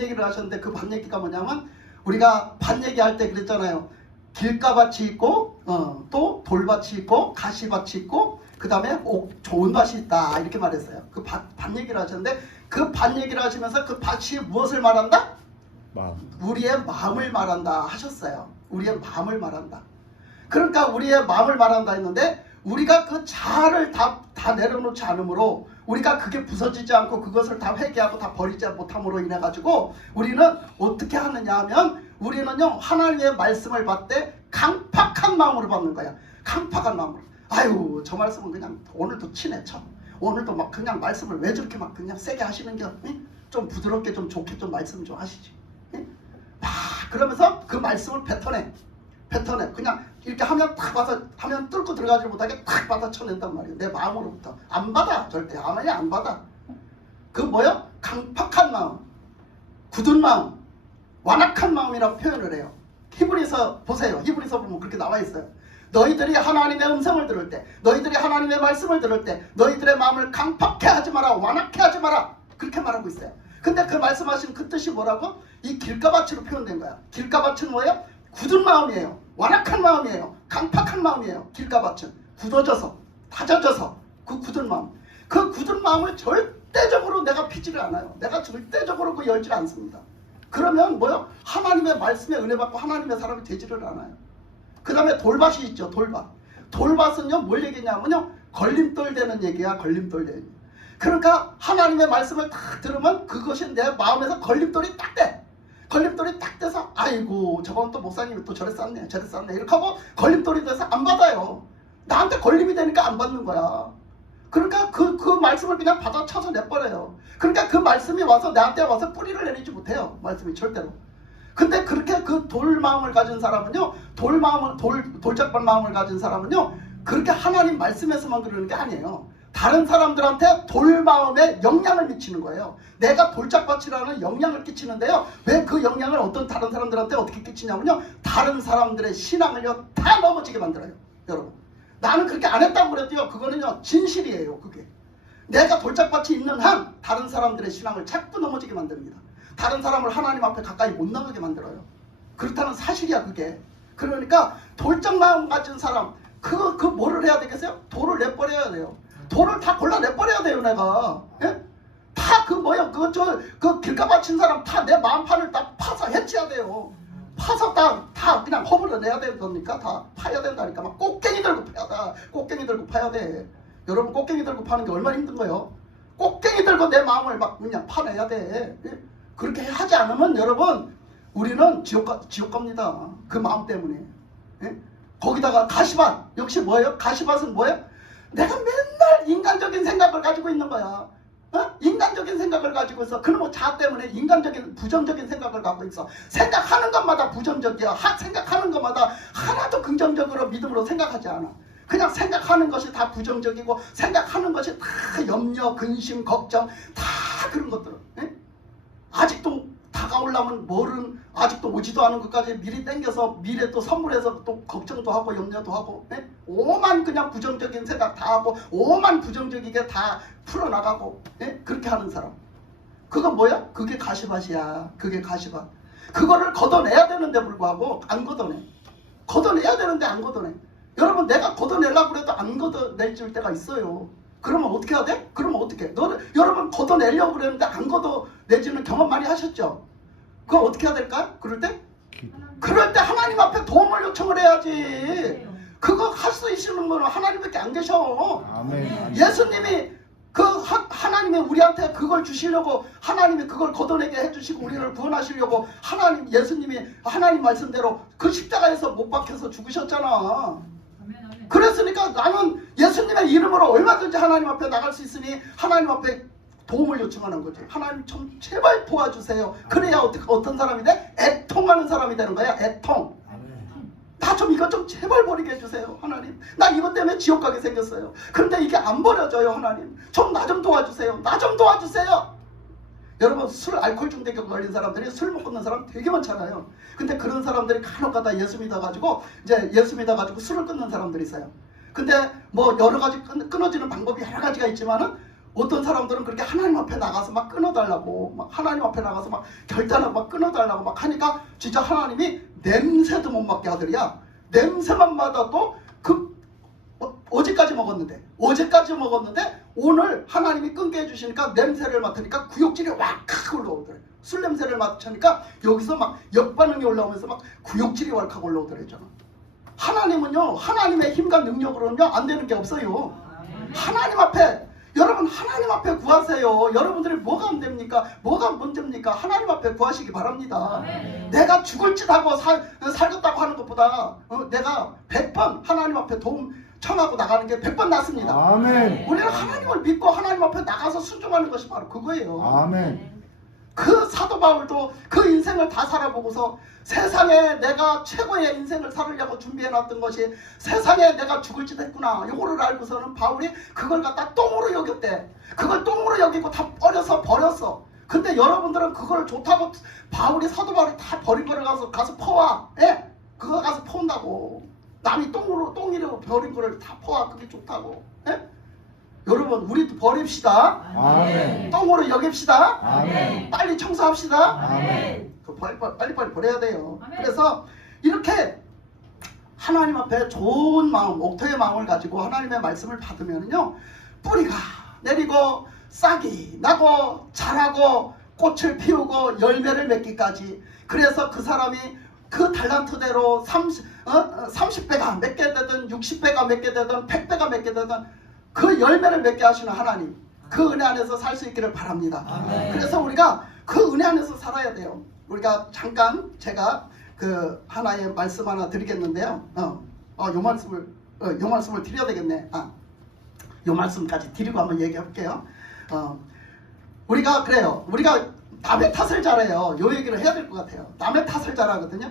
얘기를 하셨는데 그 밭 얘기가 뭐냐면 우리가 밭 얘기할 때 그랬잖아요. 길가밭이 있고 또 돌밭이 있고 가시밭이 있고 그 다음에 좋은 밭이 있다 이렇게 말했어요. 그 밭 얘기를 하셨는데 그 밭 얘기를 하시면서 그 밭이 무엇을 말한다? 우리의 마음을 말한다 하셨어요. 우리의 마음을 말한다. 그러니까 우리의 마음을 말한다 했는데 우리가 그 자아를 다 내려놓지 않으므로 우리가 그게 부서지지 않고 그것을 다 회개하고 다 버리지 못함으로 인해 가지고 우리는 어떻게 하느냐 하면 우리는요 하나님의 말씀을 받되 강팍한 마음으로 받는 거야. 강팍한 마음으로. 아유 저 말씀은 그냥 오늘도 치네 참. 오늘도 막 그냥 말씀을 왜 저렇게 막 그냥 세게 하시는겨? 좀 부드럽게 좀 좋게 좀 말씀 좀 하시지. 막 그러면서 그 말씀을 뱉어내. 그냥 이렇게 하면 탁 받아 하면 뚫고 들어가지 못하게 탁 받아 쳐낸단 말이에요. 내 마음으로부터 안 받아. 절대 아무리 안 받아. 그 뭐요? 강팍한 마음, 굳은 마음, 완악한 마음이라고 표현을 해요. 히브리서 보세요. 히브리서 보면 그렇게 나와 있어요. 너희들이 하나님의 음성을 들을 때, 너희들이 하나님의 말씀을 들을 때 너희들의 마음을 강팍해 하지 마라, 완악해 하지 마라, 그렇게 말하고 있어요. 근데 그 말씀하신 그 뜻이 뭐라고? 이 길가밭으로 표현된 거야. 길가밭은 뭐예요? 굳은 마음이에요. 완악한 마음이에요. 강팍한 마음이에요. 길가밭은 굳어져서 다져져서 그 굳은 마음. 그 굳은 마음을 절대적으로 내가 피지를 않아요. 내가 절대적으로 그 열지를 않습니다. 그러면 뭐요? 하나님의 말씀에 은혜 받고 하나님의 사람이 되지를 않아요. 그 다음에 돌밭이 있죠. 돌밭은요 뭘 얘기냐면요 걸림돌 되는 얘기야. 걸림돌 되는 얘기. 그러니까 하나님의 말씀을 딱 들으면 그것이 내 마음에서 걸림돌이 딱 돼. 걸림돌이 딱 돼서 아이고 저건 또 목사님이 또 저래 쌌네 이렇게 하고 걸림돌이 돼서 안 받아요. 나한테 걸림이 되니까 안 받는 거야. 그러니까 그 말씀을 그냥 받아쳐서 내버려요. 그러니까 그 말씀이 와서 나한테 와서 뿌리를 내리지 못해요. 말씀이 절대로. 근데 그렇게 그 돌 마음을 가진 사람은요 돌짝반 마음을 가진 사람은요 그렇게 하나님 말씀에서만 그러는 게 아니에요. 다른 사람들한테 돌 마음에 영향을 미치는 거예요. 내가 돌짝밭이라는 영향을 끼치는데요. 왜 그 영향을 어떤 다른 사람들한테 어떻게 끼치냐면요. 다른 사람들의 신앙을요 다 넘어지게 만들어요. 여러분. 나는 그렇게 안 했다고 그랬더요. 그거는요 진실이에요. 그게. 내가 돌짝밭이 있는 한 다른 사람들의 신앙을 자꾸 넘어지게 만듭니다. 다른 사람을 하나님 앞에 가까이 못 나가게 만들어요. 그렇다는 사실이야 그게. 그러니까 돌짝 마음 가진 사람 그 뭐를 해야 되겠어요? 돌을 내버려야 돼요. 돌을 다 골라 내버려야 돼요. 내가. 예? 다 그 뭐야 그 길가밭 친 사람 다 내 마음판을 다 파서 해치해야 돼요. 파서 다 그냥 허물어내야 되는 겁니까? 다 파야 된다니까. 막 꽃갱이 들고 파야 돼. 여러분 꽃갱이 들고 파는 게 얼마나 힘든 거예요? 꽃갱이 들고 내 마음을 막 그냥 파내야 돼. 예? 그렇게 하지 않으면 여러분 우리는 지옥 갑니다. 그 마음 때문에. 예? 거기다가 가시밭 역시 뭐예요? 가시밭은 뭐예요? 내가 맨날 인간적인 생각을 가지고 있는 거야. 인간적인 생각을 가지고 있어. 그놈의 자아 때문에 인간적인 부정적인 생각을 갖고 있어. 생각하는 것마다 부정적이야. 생각하는 것마다 하나도 긍정적으로 믿음으로 생각하지 않아. 그냥 생각하는 것이 다 부정적이고 생각하는 것이 다 염려, 근심, 걱정 다 그런 것들. 예? 아직도 다가오려면 뭐는 아직도 오지도 않은 것까지 미리 땡겨서 미래 또 선물해서 또 걱정도 하고 염려도 하고 예? 오만 그냥 부정적인 생각 다 하고 오만 부정적이게 다 풀어나가고 예? 그렇게 하는 사람 그거 뭐야? 그게 가시밭이야. 그게 가시밭. 그거를 걷어내야 되는데 불구하고 안 걷어내. 걷어내야 되는데 안 걷어내. 여러분 내가 걷어내려고 해도 안 걷어낼 때가 있어요. 그러면 어떻게 해야 돼? 그러면 어떻게 해? 여러분 걷어내려고 그랬는데 안 걷어내지는 경험 많이 하셨죠? 그거 어떻게 해야 될까? 그럴 때 하나님 앞에 도움을 요청을 해야지. 그거 할 수 있는 분은 하나님밖에 안 계셔. 아멘. 예수님이 하나님이 우리한테 그걸 주시려고 하나님이 그걸 걷어내게 해주시고 우리를 구원하시려고 예수님이 하나님 말씀대로 그 십자가에서 못 박혀서 죽으셨잖아. 그랬으니까 나는 예수님의 이름으로 얼마든지 하나님 앞에 나갈 수 있으니 하나님 앞에 도움을 요청하는 거지. 하나님 좀 제발 도와주세요. 그래야 어떤 사람이 돼? 애통하는 사람이 되는 거야. 애통. 나 좀 이것 좀 제발 버리게 해주세요. 하나님. 나 이것 때문에 지옥 가게 생겼어요. 그런데 이게 안 버려져요. 하나님. 좀 나 좀 도와주세요. 나 좀 도와주세요. 여러분, 알코올 중독에 걸린 사람들이 술 못 끊는 사람 되게 많잖아요. 근데 그런 사람들이 간혹 가다 예수 믿어가지고 이제 예수 믿어가지고 술을 끊는 사람들이 있어요. 근데 뭐 여러 가지 끊어지는 방법이 여러 가지가 있지만은 어떤 사람들은 그렇게 하나님 앞에 나가서 막 끊어달라고, 막 하나님 앞에 나가서 막 결단하고 막 끊어달라고 막 하니까 진짜 하나님이 냄새도 못 맡게 하더리야. 냄새만 맡아도 어제까지 먹었는데 오늘 하나님이 끊게 해주시니까 냄새를 맡으니까 구역질이 확 올라오더래. 술 냄새를 맡으니까 여기서 막 역반응이 올라오면서 막 구역질이 왈칵 올라오더래잖아. 하나님은요, 하나님의 힘과 능력으로는요 안 되는 게 없어요. 하나님 앞에, 여러분 하나님 앞에 구하세요. 여러분들이 뭐가 안 됩니까? 뭐가 문제입니까? 하나님 앞에 구하시기 바랍니다. 내가 죽을 짓 하고 살겠다고 하는 것보다 내가 100번 하나님 앞에 도움 청하고 나가는 게 100번 낫습니다. 아멘. 우리는 하나님을 믿고 하나님 앞에 나가서 순종하는 것이 바로 그거예요. 아멘. 그 사도 바울도 그 인생을 다 살아보고서 세상에 내가 최고의 인생을 살으려고 준비해놨던 것이 세상에 내가 죽을 짓 했구나, 요거를 알고서는 바울이 그걸 갖다 똥으로 여겼대. 그걸 똥으로 여기고 다 버렸어. 근데 여러분들은 그걸 좋다고, 바울이 사도 바울이 다 버린 거를 가서 퍼와. 예? 그거 가서 퍼온다고. 남이 똥이라고 버린 거를 다 퍼와. 그게 좋다고. 예? 여러분, 우리도 버립시다. 아멘. 똥으로 여깁시다. 아멘. 빨리 청소합시다. 아멘. 빨리 버려야 돼요. 아멘. 그래서 이렇게 하나님 앞에 좋은 마음, 옥토의 마음을 가지고 하나님의 말씀을 받으면요, 뿌리가 내리고 싹이 나고 자라고 꽃을 피우고 열매를 맺기까지. 그래서 그 사람이 그 달란트대로 30배가 몇 개 되든 60배가 몇 개 되든 100배가 몇 개 되든 그 열매를 맺게 하시는 하나님, 그 은혜 안에서 살 수 있기를 바랍니다. 아멘. 그래서 우리가 그 은혜 안에서 살아야 돼요. 우리가 잠깐 제가 그 하나의 말씀 하나 드리겠는데요. 요 말씀을 드려야 되겠네. 요 말씀까지 드리고 한번 얘기해 볼게요. 우리가 그래요. 우리가 남의 탓을 잘해요. 요 얘기를 해야 될 것 같아요. 남의 탓을 잘하거든요.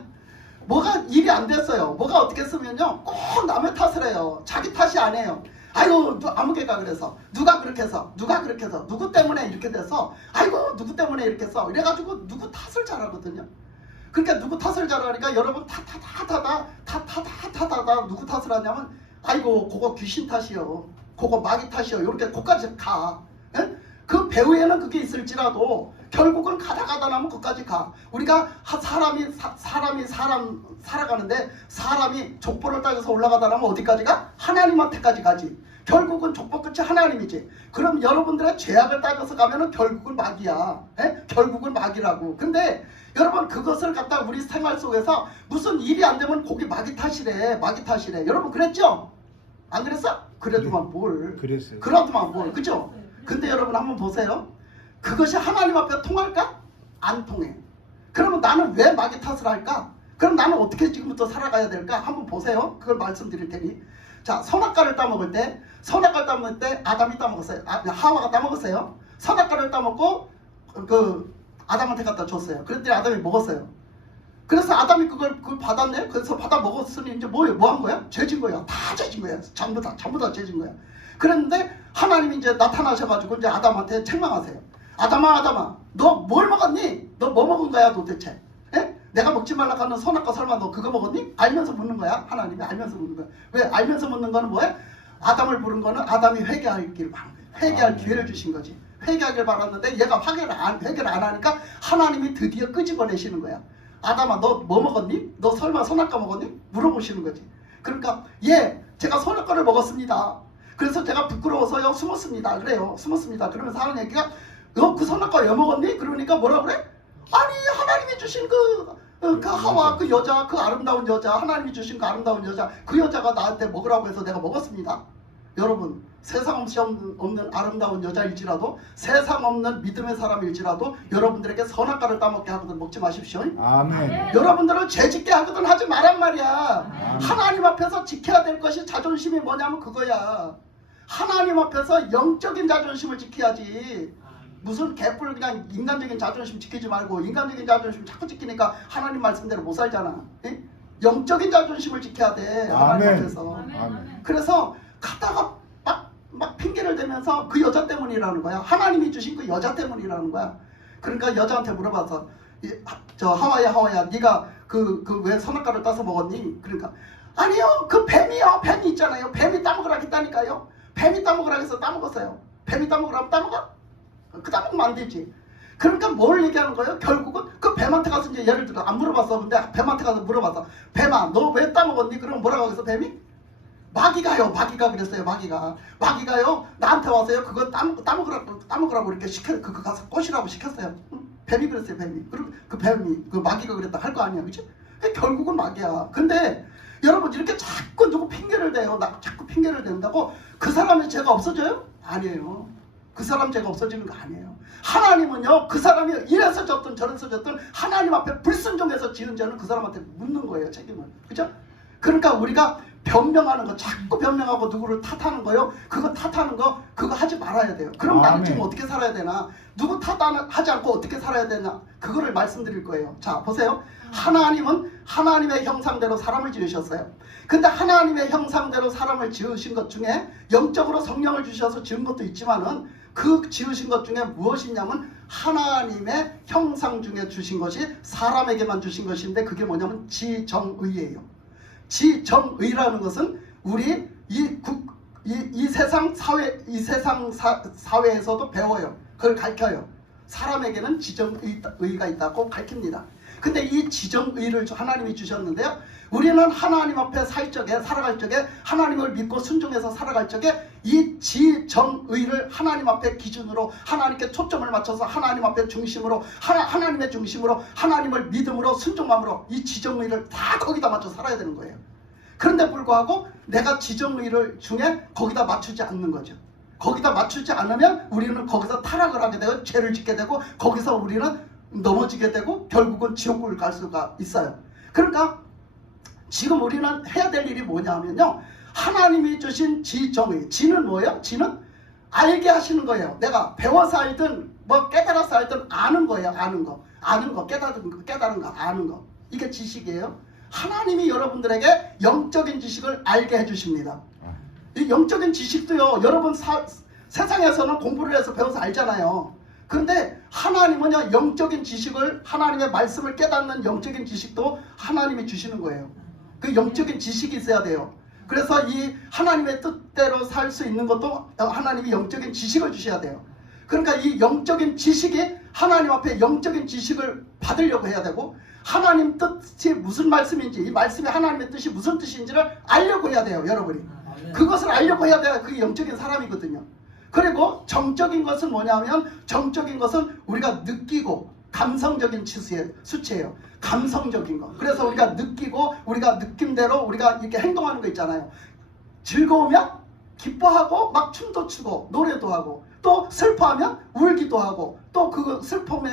뭐가 일이 안 됐어요. 뭐가 어떻게 쓰면요, 꼭 남의 탓을 해요. 자기 탓이 아니에요. 아이고, 아무개가 그래서, 누가 그렇게 해서, 누구 때문에 이렇게 돼서, 아이고, 누구 때문에 이렇게 해서, 이래가지고 누구 탓을 잘하거든요. 그러니까 누구 탓을 잘하니까 여러분 누구 탓을 하냐면, 아이고, 그거 귀신 탓이요, 그거 마귀 탓이요, 이렇게 거기까지 가. 에? 그 배후에는 그게 있을지라도 결국은 가다 나면 거기까지 가. 우리가 사람이 살아가는데 사람이 족보를 따져서 올라가다 나면 어디까지 가? 하나님한테까지 가지. 결국은 족보 끝이 하나님이지. 그럼 여러분들의 죄악을 따져서 가면은 결국은 마귀야. 에? 결국은 마귀라고. 근데 여러분, 그것을 갖다 우리 생활 속에서 무슨 일이 안 되면 거기 마귀 탓이래. 여러분 그랬죠? 안 그랬어? 그래도만 뭘. 그랬어요. 그래도만 뭘. 그죠? 근데 여러분 한번 보세요. 그것이 하나님 앞에 통할까? 안 통해. 그러면 나는 왜 마귀 탓을 할까? 그럼 나는 어떻게 지금부터 살아가야 될까? 한번 보세요. 그걸 말씀드릴 테니. 자, 선악과를 따먹을 때 아담이 따먹었어요. 하와가 따먹었어요. 선악과를 따먹고 그 아담한테 갖다 줬어요. 그랬더니 아담이 먹었어요. 그래서 아담이 그걸 받았네. 그래서 받아 먹었으니 이제 뭐 한 거야? 죄진 거야. 다 죄진 거야. 전부 다 죄진 거야. 그랬는데 하나님이 이제 나타나셔가지고 이제 아담한테 책망하세요. 아담아, 너 뭘 먹었니? 너 뭐 먹은 거야 도대체? 에? 내가 먹지 말라고 하는 선악과 설마 너 그거 먹었니? 알면서 묻는 거야. 하나님이 알면서 묻는 거야. 왜? 알면서 묻는 거는 뭐야? 아담을 부른 거는 아담이 회개하기를 바란 거야. 회개할 기회를 주신 거지. 회개하길 바랐는데 얘가 회개를 안 하니까 하나님이 드디어 끄집어내시는 거야. 아담아, 너 뭐 먹었니? 너 설마 선악과 먹었니? 물어보시는 거지. 그러니까 제가 선악과를 먹었습니다. 그래서 제가 부끄러워서요 숨었습니다. 그래요. 숨었습니다. 그러면서 하는 얘기가, 너 그 선악과 왜 먹었니? 그러니까 뭐라 그래? 아니, 하나님이 주신 그 하와, 그 여자, 그 아름다운 여자, 하나님이 주신 그 아름다운 여자, 그 여자가 나한테 먹으라고 해서 내가 먹었습니다. 여러분 세상 없는 아름다운 여자일지라도 세상 없는 믿음의 사람일지라도 여러분들에게 선악과를 따먹게 하거든 먹지 마십시오. 아멘. 여러분들을 죄짓게 하거든 하지 말란 말이야. 하나님 앞에서 지켜야 될 것이 자존심이 뭐냐면 그거야. 하나님 앞에서 영적인 자존심을 지켜야지. 무슨 개뿔 그냥 인간적인 자존심 지키지 말고 인간적인 자존심 자꾸 지키니까 하나님 말씀대로 못 살잖아. 예? 영적인 자존심을 지켜야 돼. 하나님 아멘. 앞에서. 아멘. 그래서 가다가 막 핑계를 대면서 그 여자 때문이라는 거야. 하나님이 주신 그 여자 때문이라는 거야. 그러니까 여자한테 물어봐서 저 하와야 네가 그 왜 선악과를 따서 먹었니? 그러니까 아니요 그 뱀이요. 뱀이 있잖아요. 뱀이 따먹으라 했다니까요. 뱀이 따먹으라 해서 따먹었어요. 뱀이 따먹으라면 따먹어? 그 따먹으면 안 되지. 그러니까 뭘 얘기하는 거예요? 결국은 그 뱀한테 가서 이제 예를 들어 안 물어봤어. 근데 뱀한테 가서 물어봤어. 뱀아 너 왜 따먹었니? 그럼 뭐라고 하겠어 뱀이? 마귀가요. 마귀가 그랬어요. 마귀가요. 나한테 와서요. 그거 따먹으라고 이렇게 그거 가서 꼬시라고 시켰어요. 응? 뱀이 그랬어요. 뱀이. 그리고 그 뱀이 그 마귀가 그랬다 할 거 아니야, 그렇지? 결국은 마귀야. 근데 여러분 이렇게 자꾸 누구 핑계를 대요. 자꾸 핑계를 댄다고 그 사람의 죄가 없어져요? 아니에요. 그 사람 죄가 없어지는 거 아니에요. 하나님은요 그 사람이 이래서 졌든 저래서 졌든 하나님 앞에 불순종해서 지은 죄는 그 사람한테 묻는 거예요. 책임을. 그죠? 그러니까 우리가 변명하는 거 자꾸 변명하고 누구를 탓하는 거요. 그거 탓하는 거 그거 하지 말아야 돼요. 그럼 나는 지금 어떻게 살아야 되나? 누구 탓하지 않고 어떻게 살아야 되나? 그거를 말씀드릴 거예요. 자 보세요. 하나님은 하나님의 형상대로 사람을 지으셨어요. 근데 하나님의 형상대로 사람을 지으신 것 중에 영적으로 성령을 주셔서 지은 것도 있지만은 그 지으신 것 중에 무엇이냐면 하나님의 형상 중에 주신 것이 사람에게만 주신 것인데 그게 뭐냐면 지정의예요. 지정의라는 것은 우리 이 세상 사회에서도 배워요. 그걸 가르쳐요. 사람에게는 지정의가 있다고 가르칩니다. 근데 이 지정의를 하나님이 주셨는데요. 우리는 하나님 앞에 살아갈 적에 하나님을 믿고 순종해서 살아갈 적에 이 지정의를 하나님 앞에 기준으로 하나님께 초점을 맞춰서 하나님 앞에 중심으로 하나님의 중심으로 하나님을 믿음으로 순종함으로 이 지정의를 다 거기다 맞춰 살아야 되는 거예요. 그런데 불구하고 내가 지정의를 중에 거기다 맞추지 않는 거죠. 거기다 맞추지 않으면 우리는 거기서 타락을 하게 되고 죄를 짓게 되고 거기서 우리는 넘어지게 되고 결국은 지옥을 갈 수가 있어요. 그러니까 지금 우리는 해야 될 일이 뭐냐면요. 하나님이 주신 지정의. 지는 뭐예요? 지는 알게 하시는 거예요. 내가 배워서 알든 뭐 깨달아서 알든 아는 거예요. 아는 거. 깨달은 거. 아는 거. 이게 지식이에요. 하나님이 여러분들에게 영적인 지식을 알게 해주십니다. 이 영적인 지식도요. 여러분 세상에서는 공부를 해서 배워서 알잖아요. 그런데 하나님은요. 영적인 지식을 하나님의 말씀을 깨닫는 영적인 지식도 하나님이 주시는 거예요. 그 영적인 지식이 있어야 돼요. 그래서 이 하나님의 뜻대로 살 수 있는 것도 하나님이 영적인 지식을 주셔야 돼요. 그러니까 이 영적인 지식이 하나님 앞에 영적인 지식을 받으려고 해야 되고 하나님 뜻이 무슨 말씀인지 이 말씀이 하나님의 뜻이 무슨 뜻인지를 알려고 해야 돼요. 여러분이. 그것을 알려고 해야 돼야 그게 영적인 사람이거든요. 그리고 정적인 것은 뭐냐면 정적인 것은 우리가 느끼고 감성적인 수치예요. 감성적인 거. 그래서 우리가 느끼고 우리가 느낌대로 우리가 이렇게 행동하는 거 있잖아요. 즐거우면 기뻐하고 막 춤도 추고 노래도 하고 또 슬퍼하면 울기도 하고 또 그 슬픔에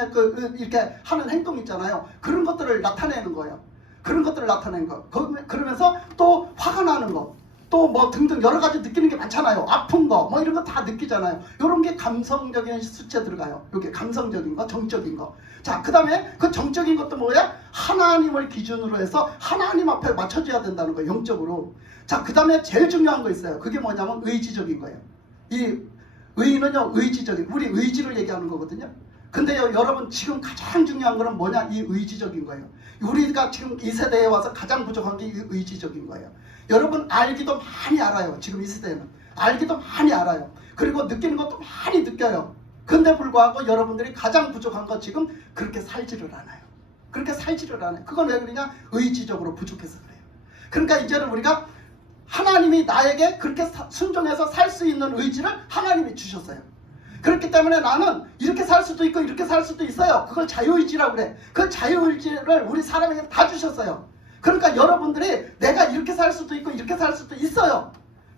이렇게 하는 행동 있잖아요. 그런 것들을 나타내는 거예요. 그런 것들을 나타내는 거. 그러면서 또 화가 나는 거. 또 뭐 등등 여러 가지 느끼는 게 많잖아요. 아픈 거 뭐 이런 거 다 느끼잖아요. 이런 게 감성적인 수치에 들어가요. 이게 감성적인 거, 정적인 거. 자, 그 다음에 그 정적인 것도 뭐야? 하나님을 기준으로 해서 하나님 앞에 맞춰줘야 된다는 거예요. 영적으로. 자, 그 다음에 제일 중요한 거 있어요. 그게 뭐냐면 의지적인 거예요. 이 의는요, 의지적인, 우리 의지를 얘기하는 거거든요. 근데요, 여러분 지금 가장 중요한 거는 뭐냐? 이 의지적인 거예요. 우리가 지금 이 세대에 와서 가장 부족한 게 이 의지적인 거예요. 여러분 알기도 많이 알아요. 지금 이 시대에는 알기도 많이 알아요. 그리고 느끼는 것도 많이 느껴요. 근데 불구하고 여러분들이 가장 부족한 거 지금 그렇게 살지를 않아요. 그렇게 살지를 않아요. 그건 왜 그러냐? 의지적으로 부족해서 그래요. 그러니까 이제는 우리가 하나님이 나에게 그렇게 순종해서 살 수 있는 의지를 하나님이 주셨어요. 그렇기 때문에 나는 이렇게 살 수도 있고 이렇게 살 수도 있어요. 그걸 자유의지라고 그래. 그 자유의지를 우리 사람에게 다 주셨어요. 그러니까 여러분들이 내가 이렇게 살 수도 있고 이렇게 살 수도 있어요.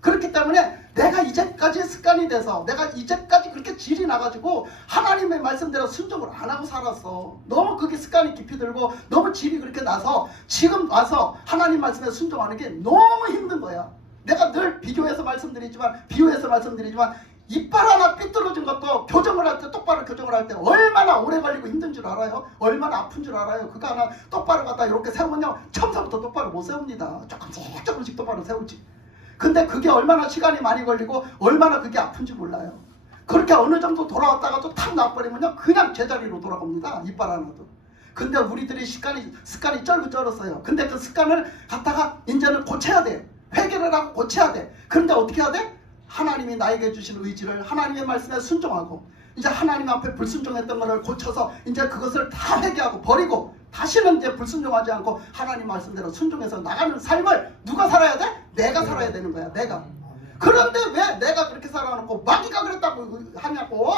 그렇기 때문에 내가 이제까지 습관이 돼서 내가 이제까지 그렇게 질이 나가지고 하나님의 말씀대로 순종을 안 하고 살았어. 너무 그게 습관이 깊이 들고 너무 질이 그렇게 나서 지금 와서 하나님 말씀에 순종하는 게 너무 힘든 거야. 내가 늘 비교해서 말씀드리지만 이빨 하나 삐뚤어진 것도 교정을 할 때 똑바로 교정을 할 때 얼마나 오래 걸리고 힘든 줄 알아요? 얼마나 아픈 줄 알아요? 그거 하나 똑바로 갖다 이렇게 세우면요 처음부터 똑바로 못 세웁니다. 조금씩 똑바로 세우지. 근데 그게 얼마나 시간이 많이 걸리고 얼마나 그게 아픈지 몰라요. 그렇게 어느 정도 돌아왔다가 또 탁 나와버리면요 그냥 제자리로 돌아갑니다. 이빨 하나도. 근데 우리들이 습관이 쩔었어요. 근데 그 습관을 갖다가 이제는 고쳐야 돼. 회개를 하고 고쳐야 돼. 그런데 어떻게 해야 돼? 하나님이 나에게 주신 의지를 하나님의 말씀에 순종하고 이제 하나님 앞에 불순종했던 것을 고쳐서 이제 그것을 다 회개하고 버리고 다시는 이제 불순종하지 않고 하나님 말씀대로 순종해서 나가는 삶을 누가 살아야 돼? 내가 살아야 되는 거야. 내가. 그런데 왜 내가 그렇게 살아놓고 마귀가 그랬다고 하냐고.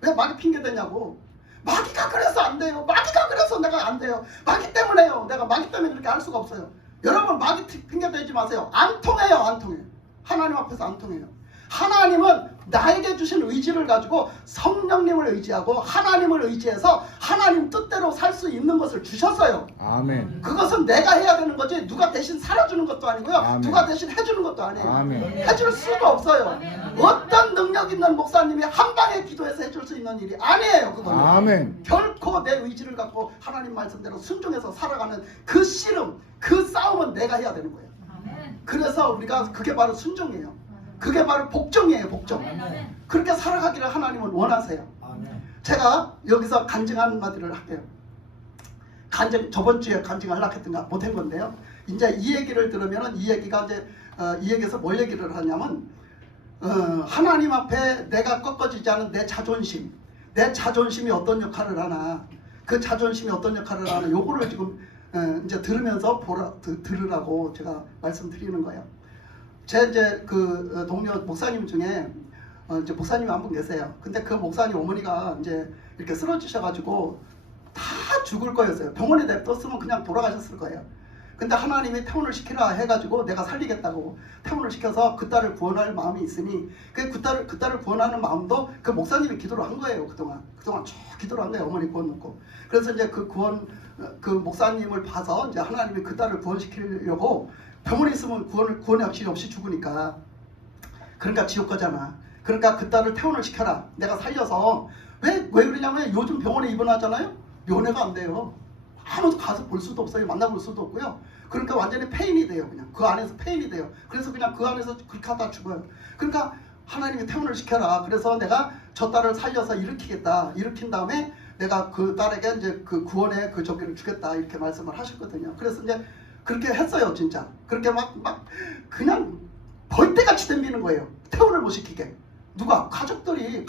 왜 마귀 핑계 대냐고. 마귀가 그래서 안 돼요. 마귀가 그래서 내가 안 돼요. 마귀 때문에요. 내가 마귀 때문에 그렇게 할 수가 없어요. 여러분 마귀 핑계 대지 마세요. 안 통해요. 안 통해. 하나님 앞에서 안 통해요. 하나님은 나에게 주신 의지를 가지고 성령님을 의지하고 하나님을 의지해서 하나님 뜻대로 살 수 있는 것을 주셨어요. 아멘. 그것은 내가 해야 되는 거지 누가 대신 살아주는 것도 아니고요. 아멘. 누가 대신 해주는 것도 아니에요. 아멘. 해줄 수가 없어요. 어떤 능력 있는 목사님이 한 방에 기도해서 해줄 수 있는 일이 아니에요. 그거는. 아멘. 결코 내 의지를 갖고 하나님 말씀대로 순종해서 살아가는 그 씨름, 그 싸움은 내가 해야 되는 거예요. 그래서 우리가 그게 바로 순종이에요. 그게 바로 복종이에요. 복종. 그렇게 살아가기를 하나님은 원하세요. 제가 여기서 간증 한마디를 할게요. 저번 주에 간증하려고 했던가 못한 건데요. 이제 이 얘기를 들으면은 이 얘기가 이제 이 얘기에서 뭘 얘기를 하냐면 하나님 앞에 내가 꺾어지지 않은 내 자존심이 어떤 역할을 하나, 그 자존심이 어떤 역할을 하나, 요거를 지금 이제 들으면서 들으라고 제가 말씀드리는 거예요. 제 이제 그 동료 목사님 중에 이제 목사님이 한 분 계세요. 근데 그 목사님 어머니가 이제 이렇게 쓰러지셔가지고 다 죽을 거였어요. 병원에 냅뒀으면 그냥 돌아가셨을 거예요. 근데 하나님이 퇴원을 시키라 해가지고 내가 살리겠다고 퇴원을 시켜서 그 딸을 구원할 마음이 있으니 그 딸을 구원하는 마음도 그 목사님이 기도를 한 거예요. 그동안 쭉 기도를 한 거예요. 어머니 구원 놓고. 그래서 이제 그 목사님을 봐서 이제 하나님이 그 딸을 구원시키려고 병원에 있으면 구원의 확신이 없이 죽으니까 그러니까 지옥 가잖아. 그러니까 그 딸을 퇴원을 시켜라. 내가 살려서 왜 그러냐면 요즘 병원에 입원하잖아요. 면회가 안 돼요. 아무도 가서 볼 수도 없어요. 만나볼 수도 없고요. 그러니까 완전히 페인이 돼요. 그냥 그 안에서 페인이 돼요. 그래서 그냥 그 안에서 그렇게 하다 죽어요. 그러니까 하나님이 퇴원을 시켜라. 그래서 내가 저 딸을 살려서 일으킨 다음에 내가 그 딸에게 이제 그 구원의 그 저기를 주겠다 이렇게 말씀을 하셨거든요. 그래서 이제 그렇게 했어요. 진짜 그렇게 막 그냥 벌떼같이 덤비는 거예요. 퇴원을 못 시키게. 누가? 가족들이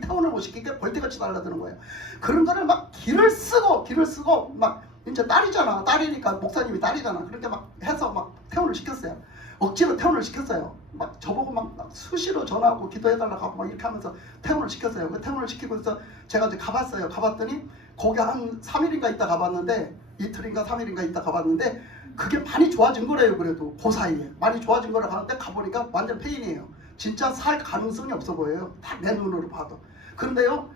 퇴원을 못 시키게 벌떼같이 달라드는 거예요. 그런 거를 막 길을 쓰고 막 이제 딸이니까 목사님이 딸이잖아. 그렇게 막 해서 막 퇴원을 시켰어요. 억지로 퇴원을 시켰어요. 막 저보고 막 수시로 전화하고 기도해달라고 하고 막 이렇게 하면서 퇴원을 시켰어요. 그 퇴원을 시키고 해서 제가 이제 가봤어요. 가봤더니 거기 한 3일인가 있다 가봤는데 이틀인가 3일인가 있다 가봤는데 그게 많이 좋아진 거래요. 그래도 그 사이에 많이 좋아진 거라 가는데 가보니까 완전 페인이에요. 진짜 살 가능성이 없어 보여요. 다 내 눈으로 봐도. 그런데요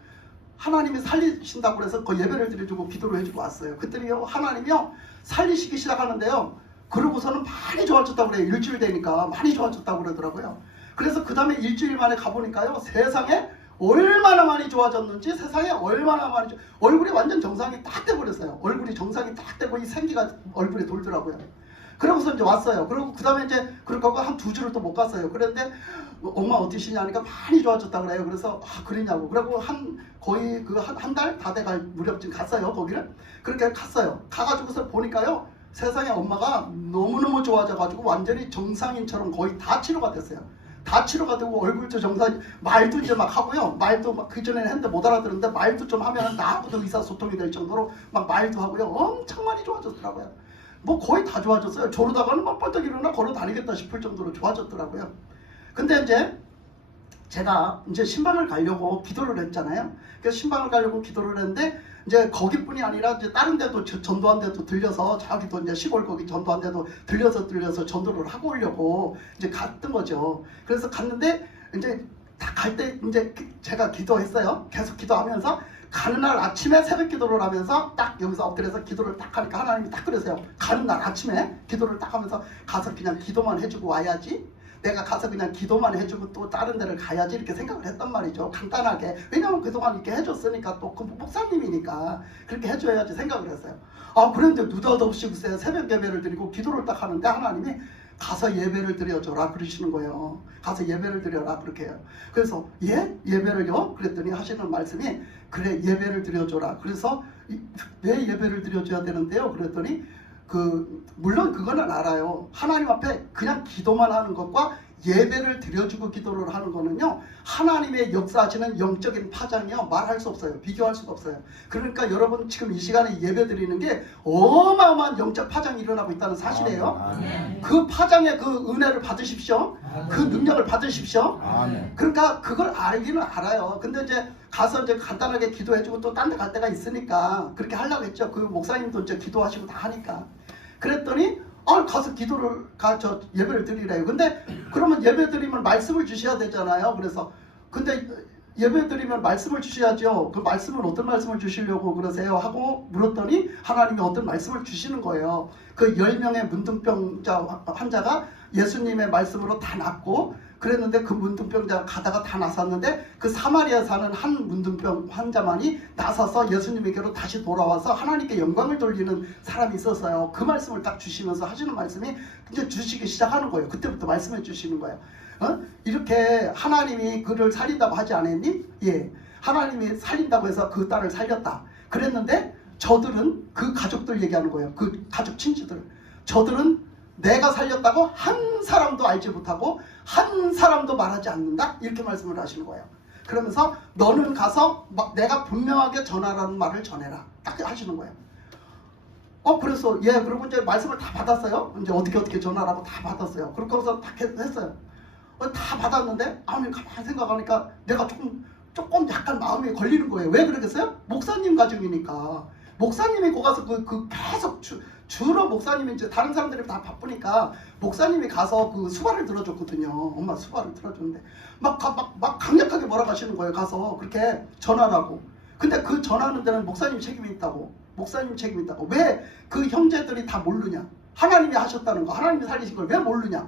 하나님이 살리신다고 그래서 그 예배를 드려주고 기도를 해주고 왔어요. 그랬더니요 하나님이요 살리시기 시작하는데요 그러고서는 많이 좋아졌다고 그래요. 일주일 되니까 많이 좋아졌다고 그러더라고요. 그래서 그 다음에 일주일 만에 가보니까요 세상에 얼마나 많이 좋아졌는지 얼굴이 완전 정상이 딱 돼버렸어요. 얼굴이 정상이 딱 되고 이 생기가 얼굴에 돌더라고요. 그러고서 이제 왔어요. 그리고 그 다음에 이제 그렇게 하고 한 2주를 또 못 갔어요. 그런데 엄마 어디시냐 하니까 많이 좋아졌다 그래요. 그래서 그러냐고. 그리고 거의 한 달 다 돼갈 무렵쯤 갔어요. 거기를. 그렇게 갔어요. 가가지고서 보니까요. 세상에 엄마가 너무너무 좋아져가지고 완전히 정상인처럼 거의 다 치료가 됐어요. 다 치료가 되고 얼굴도 정상, 말도 이제 막 하고요. 말도 막 그전에는 했는데 못 알아들었는데 말도 좀 하면 나하고도 의사소통이 될 정도로 막 말도 하고요. 엄청 많이 좋아졌더라고요. 뭐 거의 다 좋아졌어요. 저러다가는 막 뻘떡 일어나 걸어 다니겠다 싶을 정도로 좋아졌더라고요. 근데 이제 제가 이제 신방을 가려고 기도를 했잖아요. 그래서 신방을 가려고 기도를 했는데 이제 거기뿐이 아니라 이제 다른 데도 전도한 데도 들려서 자기도 이제 시골 거기 전도한 데도 들려서 전도를 하고 오려고 이제 갔던 거죠. 그래서 갔는데 이제 다 갈 때 이제 제가 기도했어요. 계속 기도하면서 가는 날 아침에 새벽 기도를 하면서 딱 여기서 엎드려서 기도를 딱 하니까 하나님이 딱 그러세요. 가는 날 아침에 기도를 딱 하면서 가서 그냥 기도만 해주고 와야지. 내가 가서 그냥 기도만 해주고 또 다른 데를 가야지 이렇게 생각을 했단 말이죠. 간단하게. 왜냐면 그동안 이렇게 해줬으니까 또 그 목사님이니까 그렇게 해줘야지 생각을 했어요. 아 그런데 느닷없이 글쎄 새벽 예배를 드리고 기도를 딱 하는데 하나님이 가서 예배를 드려줘라 그러시는 거예요. 가서 예배를 드려라 그렇게 해요. 그래서 예? 예배를요? 그랬더니 하시는 말씀이 그래 예배를 드려줘라. 그래서 왜 예배를 드려줘야 되는데요? 그랬더니 물론 그거는 알아요. 하나님 앞에 그냥 기도만 하는 것과 예배를 드려주고 기도를 하는 거는요, 하나님의 역사하시는 영적인 파장이요 말할 수 없어요. 비교할 수가 없어요. 그러니까 여러분 지금 이 시간에 예배 드리는 게 어마어마한 영적 파장이 일어나고 있다는 사실이에요. 아멘. 그 파장의 그 은혜를 받으십시오. 그 능력을 받으십시오. 아멘. 그러니까 그걸 알기는 알아요. 근데 이제 가서 이제 간단하게 기도해주고 또 딴 데 갈 때가 있으니까 그렇게 하려고 했죠. 그 목사님도 이제 기도하시고 다 하니까. 그랬더니 가서 기도를 예배를 드리래요. 근데 그러면 예배 드리면 말씀을 주셔야 되잖아요. 그래서 근데 예배 드리면 말씀을 주셔야죠. 그 말씀은 어떤 말씀을 주시려고 그러세요? 하고 물었더니 하나님이 어떤 말씀을 주시는 거예요. 그 10명의 문둥병자 환자가 예수님의 말씀으로 다 낫고 그랬는데 그 문둥병자 가다가 다 나섰는데 그 사마리아 사는 한 문둥병 환자만이 나서서 예수님에게로 다시 돌아와서 하나님께 영광을 돌리는 사람이 있었어요. 그 말씀을 딱 주시면서 하시는 말씀이 이제 주시기 시작하는 거예요. 그때부터 말씀해 주시는 거예요. 이렇게 하나님이 그를 살린다고 하지 않았니? 예, 하나님이 살린다고 해서 그 딸을 살렸다. 그랬는데 저들은 그 가족들 얘기하는 거예요. 그 가족 친지들. 저들은 내가 살렸다고 한 사람도 알지 못하고 한 사람도 말하지 않는다 이렇게 말씀을 하시는 거예요. 그러면서 너는 가서 내가 분명하게 전하라는 말을 전해라 딱 하시는 거예요. 그래서 예 그리고 이제 말씀을 다 받았어요. 이제 어떻게 전하라고 다 받았어요. 그렇게 해서 다 했어요. 다 받았는데 가만히 생각하니까 내가 조금 약간 마음이 걸리는 거예요. 왜 그러겠어요? 목사님 가정이니까. 목사님이 거기 가서 계속 주로 목사님이 이제 다른 사람들이 다 바쁘니까 목사님이 가서 그 수발을 들어줬거든요. 엄마 수발을 들어줬는데 막 강력하게 뭐라 하시는 거예요. 가서 그렇게 전하라고. 근데 그 전하는 데는 목사님 책임이 있다고. 목사님 책임이 있다고. 왜 그 형제들이 다 모르냐? 하나님이 하셨다는 거, 하나님이 살리신 걸 왜 모르냐?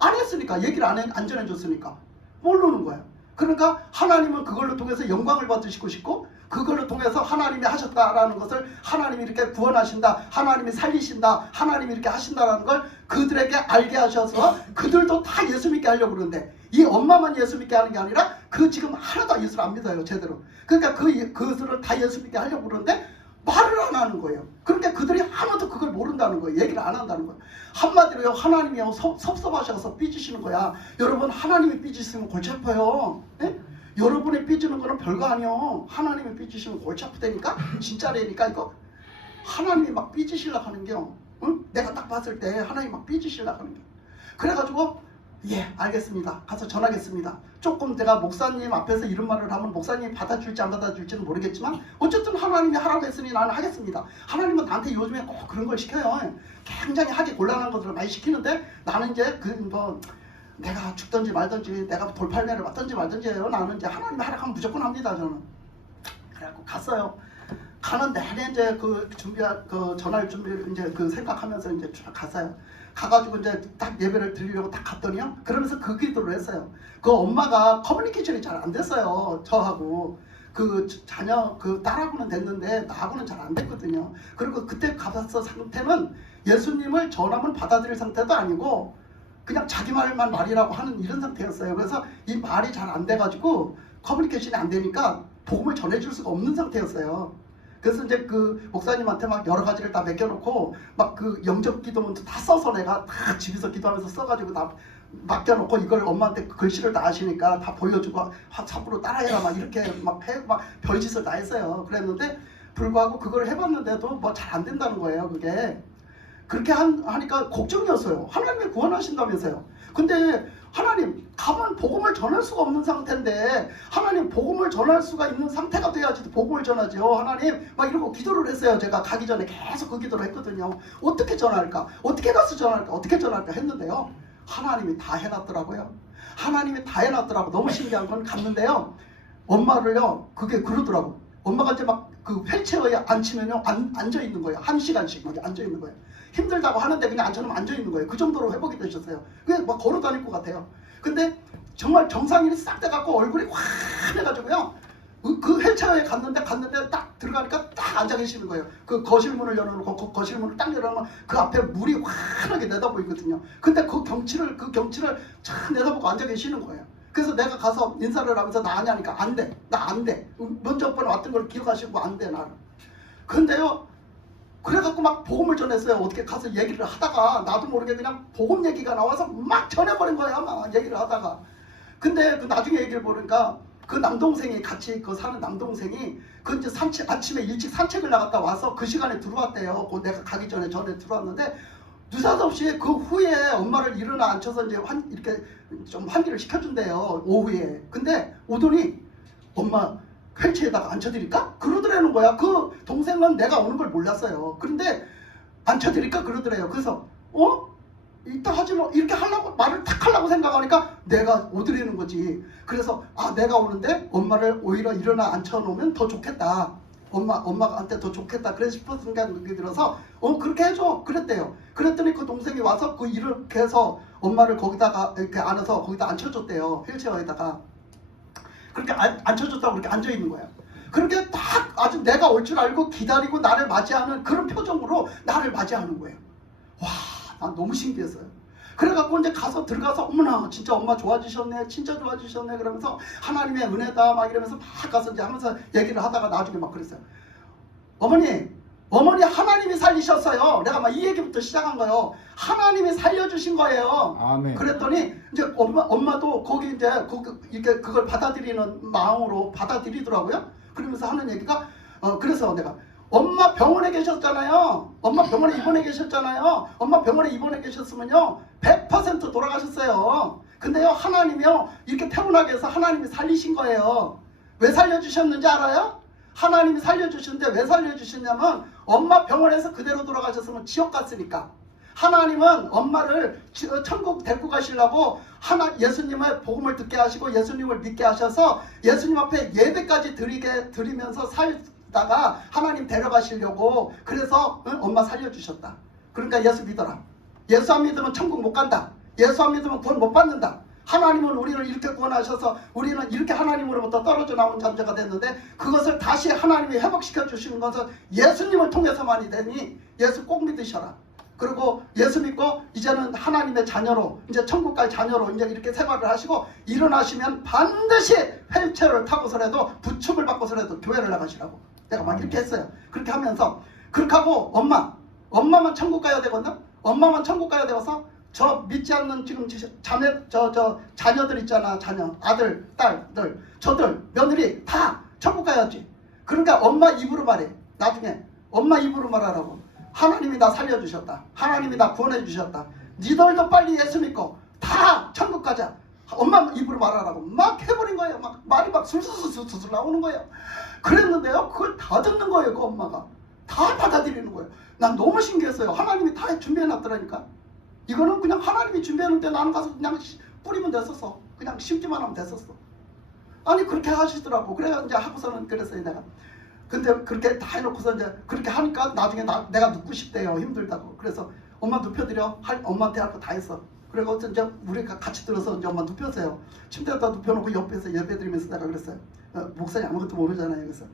안 했으니까, 얘기를 안 전해줬으니까 모르는 거예요. 그러니까 하나님은 그걸로 통해서 영광을 받으시고 싶고 그걸로 통해서 하나님이 하셨다라는 것을 하나님이 이렇게 구원하신다, 하나님이 살리신다, 하나님이 이렇게 하신다라는 걸 그들에게 알게 하셔서 그들도 다 예수 믿게 하려고 그러는데 이 엄마만 예수 믿게 하는 게 아니라 그 지금 하나도 예수를 안 믿어요 제대로. 그러니까 그들을 다 예수 믿게 하려고 그러는데 말을 안 하는 거예요. 그러니까 그들이 아무도 그걸 모른다는 거예요. 얘기를 안 한다는 거예요. 한마디로요, 하나님이요 섭섭하셔서 삐지시는 거야. 여러분, 하나님이 삐지시면 골치 아파요. 네? 여러분이 삐지는 거는 별거 아니요. 하나님이 삐지시면 골치 아프다니까? 진짜라니까 이거? 하나님이 막 삐지시려고 하는 게요. 응? 내가 딱 봤을 때 하나님이 막 삐지시려고 하는 게. 그래가지고 예 알겠습니다. 가서 전하겠습니다. 조금 제가 목사님 앞에서 이런 말을 하면 목사님이 받아줄지 안 받아줄지는 모르겠지만 어쨌든 하나님이 하라고 했으니 나는 하겠습니다. 하나님은 나한테 요즘에 꼭 그런 걸 시켜요. 굉장히 하기 곤란한 것들을 많이 시키는데 나는 이제 내가 죽든지 말든지 내가 돌팔매를 맞든지 말든지 해요. 나는 이제 하나님이 하라고 하면 무조건 합니다. 저는. 그래갖고 갔어요. 가는 내내 이제 전할 준비를 이제 생각하면서 이제 쭉 갔어요. 가가지고 이제 딱 예배를 드리려고 딱 갔더니요. 그러면서 그 기도를 했어요. 그 엄마가 커뮤니케이션이 잘 안 됐어요. 저하고. 자녀, 딸하고는 됐는데 나하고는 잘 안 됐거든요. 그리고 그때 가봤어 상태는 예수님을 전하면 받아들일 상태도 아니고 그냥 자기 말만 말이라고 하는 이런 상태였어요. 그래서 이 말이 잘 안 돼가지고 커뮤니케이션이 안 되니까 복음을 전해줄 수가 없는 상태였어요. 그래서 이제 그 목사님한테 막 여러 가지를 다 맡겨놓고 막 그 영접 기도문도 다 써서 내가 다 집에서 기도하면서 써가지고 다 맡겨놓고 이걸 엄마한테 글씨를 다 아시니까 다 보여주고 참고로 따라해라 막 이렇게 막 별짓을 다 했어요. 그랬는데 불구하고 그걸 해봤는데도 뭐 잘 안 된다는 거예요. 그게 그렇게 하니까 걱정이었어요. 하나님이 구원하신다면서요. 근데 하나님 가만 복음을 전할 수가 없는 상태인데 하나님 복음을 전할 수가 있는 상태가 돼야지 복음을 전하죠. 하나님 막 이러고 기도를 했어요. 제가 가기 전에 계속 그 기도를 했거든요. 어떻게 전할까? 어떻게 가서 전할까? 어떻게 전할까 했는데요. 하나님이 다 해놨더라고요. 하나님이 다 해놨더라고. 너무 신기한 건 갔는데요. 엄마를요. 그게 그러더라고. 엄마가 이제 막 그 휠체어에 앉히면요. 앉아 있는 거예요. 1시간씩 막 앉아 있는 거예요. 힘들다고 하는데 그냥 앉혀놓으면 앉아 있는 거예요. 그 정도로 회복이 되셨어요. 그게 막 걸어 다닐 것 같아요. 근데 정말 정상인이 싹 돼갖고 얼굴이 환해가지고요. 그 휠체어에 갔는데 딱 들어가니까 딱 앉아 계시는 거예요. 그 거실문을 열어놓고 그 거실문을 딱 열어놓으면 그 앞에 물이 환하게 내다보이거든요. 근데 그 경치를 참 내다보고 앉아 계시는 거예요. 그래서 내가 가서 인사를 하면서 나 아냐니까 안 돼. 나 안 돼. 먼저 번에 왔던 걸 기억하시고 안 돼 나는. 근데요. 그래갖고 막 복음을 전했어요. 어떻게 가서 얘기를 하다가 나도 모르게 그냥 복음 얘기가 나와서 막 전해버린 거야. 막 얘기를 하다가. 근데 그 나중에 얘기를 보니까 그 남동생이 같이 그 사는 남동생이 그 이제 아침에 일찍 산책을 나갔다 와서 그 시간에 들어왔대요. 그 내가 가기 전에 들어왔는데 느닷없이 그 후에 엄마를 일어나 앉혀서 이제 이렇게 좀 환기를 시켜준대요. 오후에. 근데 오더니 엄마 휠체어에다가 앉혀드릴까? 그러더라는 거야. 그 동생은 내가 오는 걸 몰랐어요. 그런데 앉혀드릴까? 그러더래요. 그래서 이따 하지 뭐 이렇게 하려고 말을 탁 하려고 생각하니까 내가 오드리는 거지. 그래서 내가 오는데 엄마를 오히려 일어나 앉혀놓으면 더 좋겠다. 엄마한테 더 좋겠다. 그래 싶어서 생각이 들어서 그렇게 해줘. 그랬대요. 그랬더니 그 동생이 와서 이렇게 해서 엄마를 거기다가 이렇게 안아서 거기다 앉혀줬대요. 휠체어에다가. 그렇게 앉혀줬다고 그렇게 앉아있는 거예요. 그렇게 딱 아주 내가 올 줄 알고 기다리고 나를 맞이하는 그런 표정으로 나를 맞이하는 거예요. 와, 난 너무 신기했어요. 그래갖고 이제 들어가서 어머나 진짜 엄마 좋아지셨네, 진짜 좋아지셨네 그러면서 하나님의 은혜다 막 이러면서 막 가서 이제 하면서 얘기를 하다가 나중에 막 그랬어요. 어머니 하나님이 살리셨어요. 내가 막 이 얘기부터 시작한 거예요. 하나님이 살려주신 거예요. 아멘. 그랬더니 이제 엄마도 거기 이제 이렇게 그걸 받아들이는 마음으로 받아들이더라고요. 그러면서 하는 얘기가 그래서 내가 엄마 병원에 계셨잖아요. 엄마 병원에 입원해 계셨잖아요. 엄마 병원에 입원해 계셨으면요 100% 돌아가셨어요. 근데요 하나님이요 이렇게 태어나게 해서 하나님이 살리신 거예요. 왜 살려주셨는지 알아요? 하나님이 살려주시는데 왜 살려주셨냐면 엄마 병원에서 그대로 돌아가셨으면 지옥 갔으니까. 하나님은 엄마를 천국 데리고 가시려고 예수님의 복음을 듣게 하시고 예수님을 믿게 하셔서 예수님 앞에 예배까지 드리면서 살다가 하나님 데려가시려고. 그래서 엄마 살려주셨다. 그러니까 예수 믿어라. 예수 안 믿으면 천국 못 간다. 예수 안 믿으면 구원 못 받는다. 하나님은 우리를 이렇게 구원하셔서 우리는 이렇게 하나님으로부터 떨어져 나온 존재가 됐는데 그것을 다시 하나님이 회복시켜 주시는 것은 예수님을 통해서만이 되니 예수 꼭 믿으셔라. 그리고 예수 믿고 이제는 하나님의 자녀로 이제 천국 갈 자녀로 이제 이렇게 생활을 하시고 일어나시면 반드시 휠체어를 타고서라도 부축을 받고서라도 교회를 나가시라고 내가 막 이렇게 했어요. 그렇게 하면서 그렇게 하고 엄마만 천국 가야 되거든. 엄마만 천국 가야 되어서 저 믿지 않는 지금 자녀들 있잖아. 자녀 아들 딸들 저들 며느리 다 천국 가야지. 그러니까 엄마 입으로 말해. 나중에 엄마 입으로 말하라고. 하나님이 나 살려주셨다. 하나님이 나 구원해 주셨다. 니들도 빨리 예수 믿고 다 천국 가자. 엄마 입으로 말하라고 막 해버린 거예요. 막 말이 막 술술 나오는 거예요. 그랬는데요 그걸 다 듣는 거예요. 그 엄마가 다 받아들이는 거예요. 난 너무 신기했어요. 하나님이 다 준비해놨더라니까. 이거는 그냥 하나님이 준비했는데 나는 가서 그냥 뿌리면 됐었어. 그냥 심기만 하면 됐었어. 아니 그렇게 하시더라고. 그래서 이제 하고서는 그랬어요 내가. 근데 그렇게 다 해놓고서 이제 그렇게 하니까 나중에 내가 눕고 싶대요. 힘들다고. 그래서 엄마 눕혀드려. 엄마한테 할 거 다 했어. 그리고 이제 우리가 같이 들어서 이제 엄마 눕혔어요. 침대에다 눕혀놓고 옆에서 예배드리면서 내가 그랬어요. 목사님 아무것도 모르잖아요. 그래서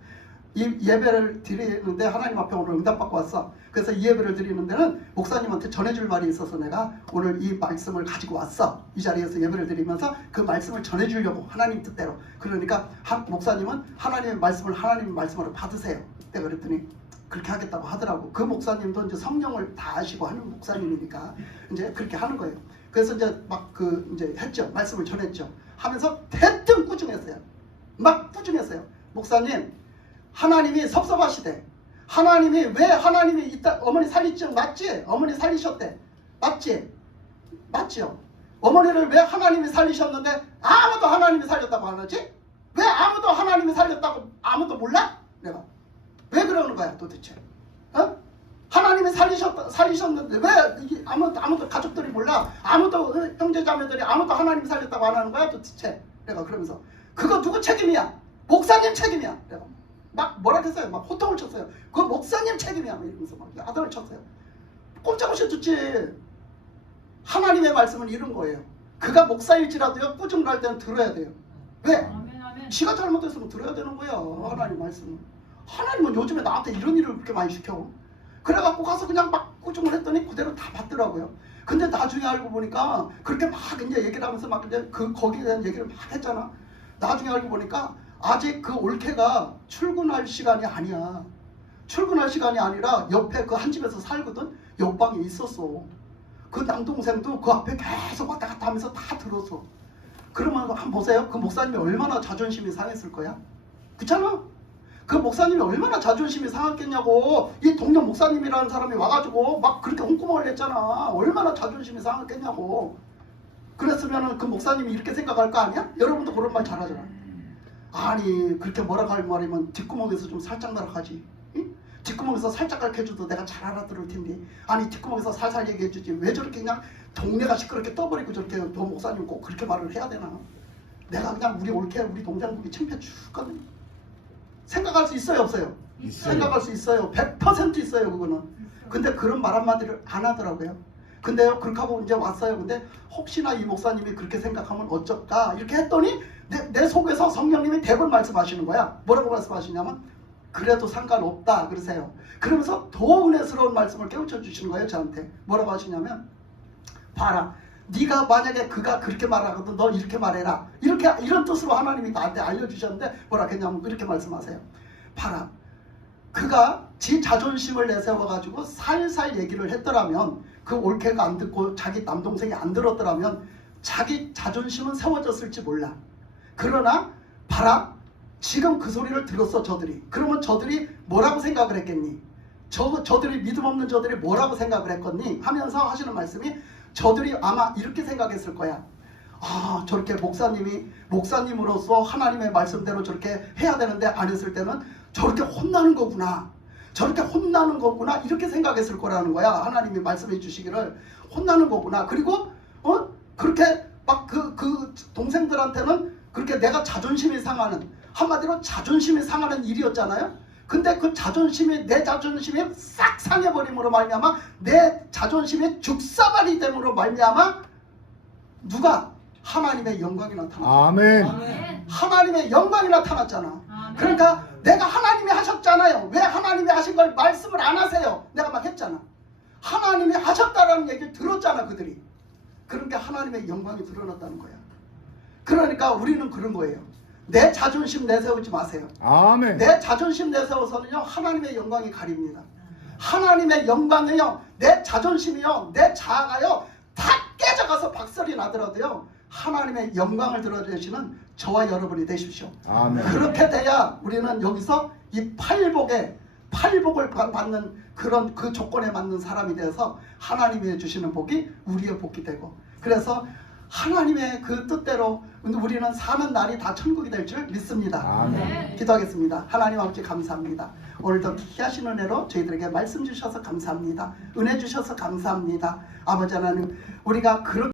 이 예배를 드리는데 하나님 앞에 오늘 응답받고 왔어. 그래서 이 예배를 드리는 데는 목사님한테 전해줄 말이 있어서 내가 오늘 이 말씀을 가지고 왔어. 이 자리에서 예배를 드리면서 그 말씀을 전해주려고 하나님 뜻대로. 그러니까 목사님은 하나님의 말씀으로 받으세요. 내가 그랬더니 그렇게 하겠다고 하더라고. 그 목사님도 이제 성령을 다 아시고 하는 목사님이니까 이제 그렇게 하는 거예요. 그래서 이제 막 이제 했죠. 말씀을 전했죠. 하면서 대뜸 꾸중했어요. 막 꾸중했어요. 목사님 하나님이 섭섭하시대. 하나님이 왜 하나님이 이따 어머니 살리지 맞지? 어머니 살리셨대. 맞지? 맞지요? 어머니를 왜 하나님이 살리셨는데 아무도 하나님이 살렸다고 안 하지? 왜 아무도 하나님이 살렸다고 아무도 몰라? 내가 왜 그러는 거야 도대체? 어? 하나님이 살리셨는데 왜 이게 아무도 가족들이 몰라? 아무도 형제자매들이 아무도 하나님이 살렸다고 안 하는 거야 도대체? 내가 그러면서 그거 누구 책임이야? 목사님 책임이야. 내가 막 뭐라 했어요? 막 호통을 쳤어요. 그거 목사님 책임이야. 이러면서 막 아들을 쳤어요. 꼼짝없이 듣지. 하나님의 말씀은 이런 거예요. 그가 목사일지라도요 꾸중을 할 때는 들어야 돼요. 왜? 아멘, 아멘. 지가 잘못했으면 들어야 되는 거야. 하나님 말씀은. 하나님은 요즘에 나한테 이런 일을 그렇게 많이 시켜. 그래갖고 가서 그냥 막 꾸중을 했더니 그대로 다 받더라고요. 근데 나중에 알고 보니까 그렇게 막 이제 얘기를 하면서 막 이제 거기에 대한 얘기를 막 했잖아. 나중에 알고 보니까 아직 그 올케가 출근할 시간이 아니야. 출근할 시간이 아니라 옆에 그 한 집에서 살거든. 옆방에 있었어. 그 남동생도 그 앞에 계속 왔다 갔다 하면서 다 들었어. 그러면 한번 보세요. 그 목사님이 얼마나 자존심이 상했을 거야? 그렇잖아? 그 목사님이 얼마나 자존심이 상했겠냐고. 이 동료 목사님이라는 사람이 와가지고 막 그렇게 홍구멍을 냈잖아. 얼마나 자존심이 상했겠냐고. 그랬으면 그 목사님이 이렇게 생각할 거 아니야? 여러분도 그런 말 잘하잖아. 아니 그렇게 뭐라고 할 말이면 뒷구멍에서 좀 살짝 나락하지. 응? 뒷구멍에서 살짝 가르쳐줘도 내가 잘 알아들을 텐데 아니 뒷구멍에서 살살 얘기해주지 왜 저렇게 그냥 동네가 시끄럽게 떠버리고 저렇게 너 목사님 꼭 그렇게 말을 해야 되나. 내가 그냥 우리 올케 우리 동생 보기 창피해 죽거든. 생각할 수 있어요 없어요? 있어요. 생각할 수 있어요. 100% 있어요 그거는. 근데 그런 말 한마디를 안 하더라고요. 근데요 그렇게 하고 이제 왔어요. 근데 혹시나 이 목사님이 그렇게 생각하면 어쩔까 이렇게 했더니 내 속에서 성령님이 대본 말씀하시는 거야. 뭐라고 말씀하시냐면 그래도 상관없다 그러세요. 그러면서 더 은혜스러운 말씀을 깨우쳐 주시는 거예요 저한테. 뭐라고 하시냐면 봐라 네가 만약에 그가 그렇게 말하거든 너 이렇게 말해라. 이런 뜻으로 하나님이 나한테 알려주셨는데 뭐라 했냐면 이렇게 말씀하세요. 봐라 그가 지 자존심을 내세워가지고 살살 얘기를 했더라면 그 올케가 안 듣고 자기 남동생이 안 들었더라면 자기 자존심은 세워졌을지 몰라. 그러나 봐라 지금 그 소리를 들었어 저들이. 그러면 저들이 뭐라고 생각을 했겠니? 저들이 믿음 없는 저들이 뭐라고 생각을 했겠니? 하면서 하시는 말씀이 저들이 아마 이렇게 생각했을 거야. 아 저렇게 목사님으로서 하나님의 말씀대로 저렇게 해야 되는데 안 했을 때는 저렇게 혼나는 거구나. 저렇게 혼나는 거구나 이렇게 생각했을 거라는 거야. 하나님이 말씀해 주시기를 혼나는 거구나. 그리고 그렇게 막 그 동생들한테는 그렇게 내가 자존심이 상하는 한마디로 자존심이 상하는 일이었잖아요. 근데 그 자존심이 내 자존심이 싹 상해버림으로 말미암아 내 자존심이 죽사발이 됨으로 말미암아 누가 하나님의 영광이 나타났다. 아멘. 아멘. 하나님의 영광이 나타났잖아. 아멘. 그러니까 내가 하나님이 하셨잖아요. 왜 하나님이 하신 걸 말씀을 안 하세요? 내가 막 했잖아. 하나님이 하셨다라는 얘기를 들었잖아 그들이. 그러니까 하나님의 영광이 드러났다는 거야. 그러니까 우리는 그런 거예요. 내 자존심 내세우지 마세요. 아멘. 내 자존심 내세워서는요 하나님의 영광이 가립니다. 하나님의 영광은요 내 자존심이요 내 자아가요 다 깨져가서 박살이 나더라도요 하나님의 영광을 드러내시는 저와 여러분이 되십시오. 아멘. 그렇게 돼야 우리는 여기서 이 팔복을 받는 그런 그 조건에 맞는 사람이 돼서 하나님이 주시는 복이 우리의 복이 되고 그래서 하나님의 그 뜻대로 우리는 사는 날이 다 천국이 될 줄 믿습니다. 아멘. 기도하겠습니다. 하나님 아버지 감사합니다. 오늘도 귀하신 은혜로 저희들에게 말씀 주셔서 감사합니다. 은혜 주셔서 감사합니다. 아버지 하나님 우리가 그렇게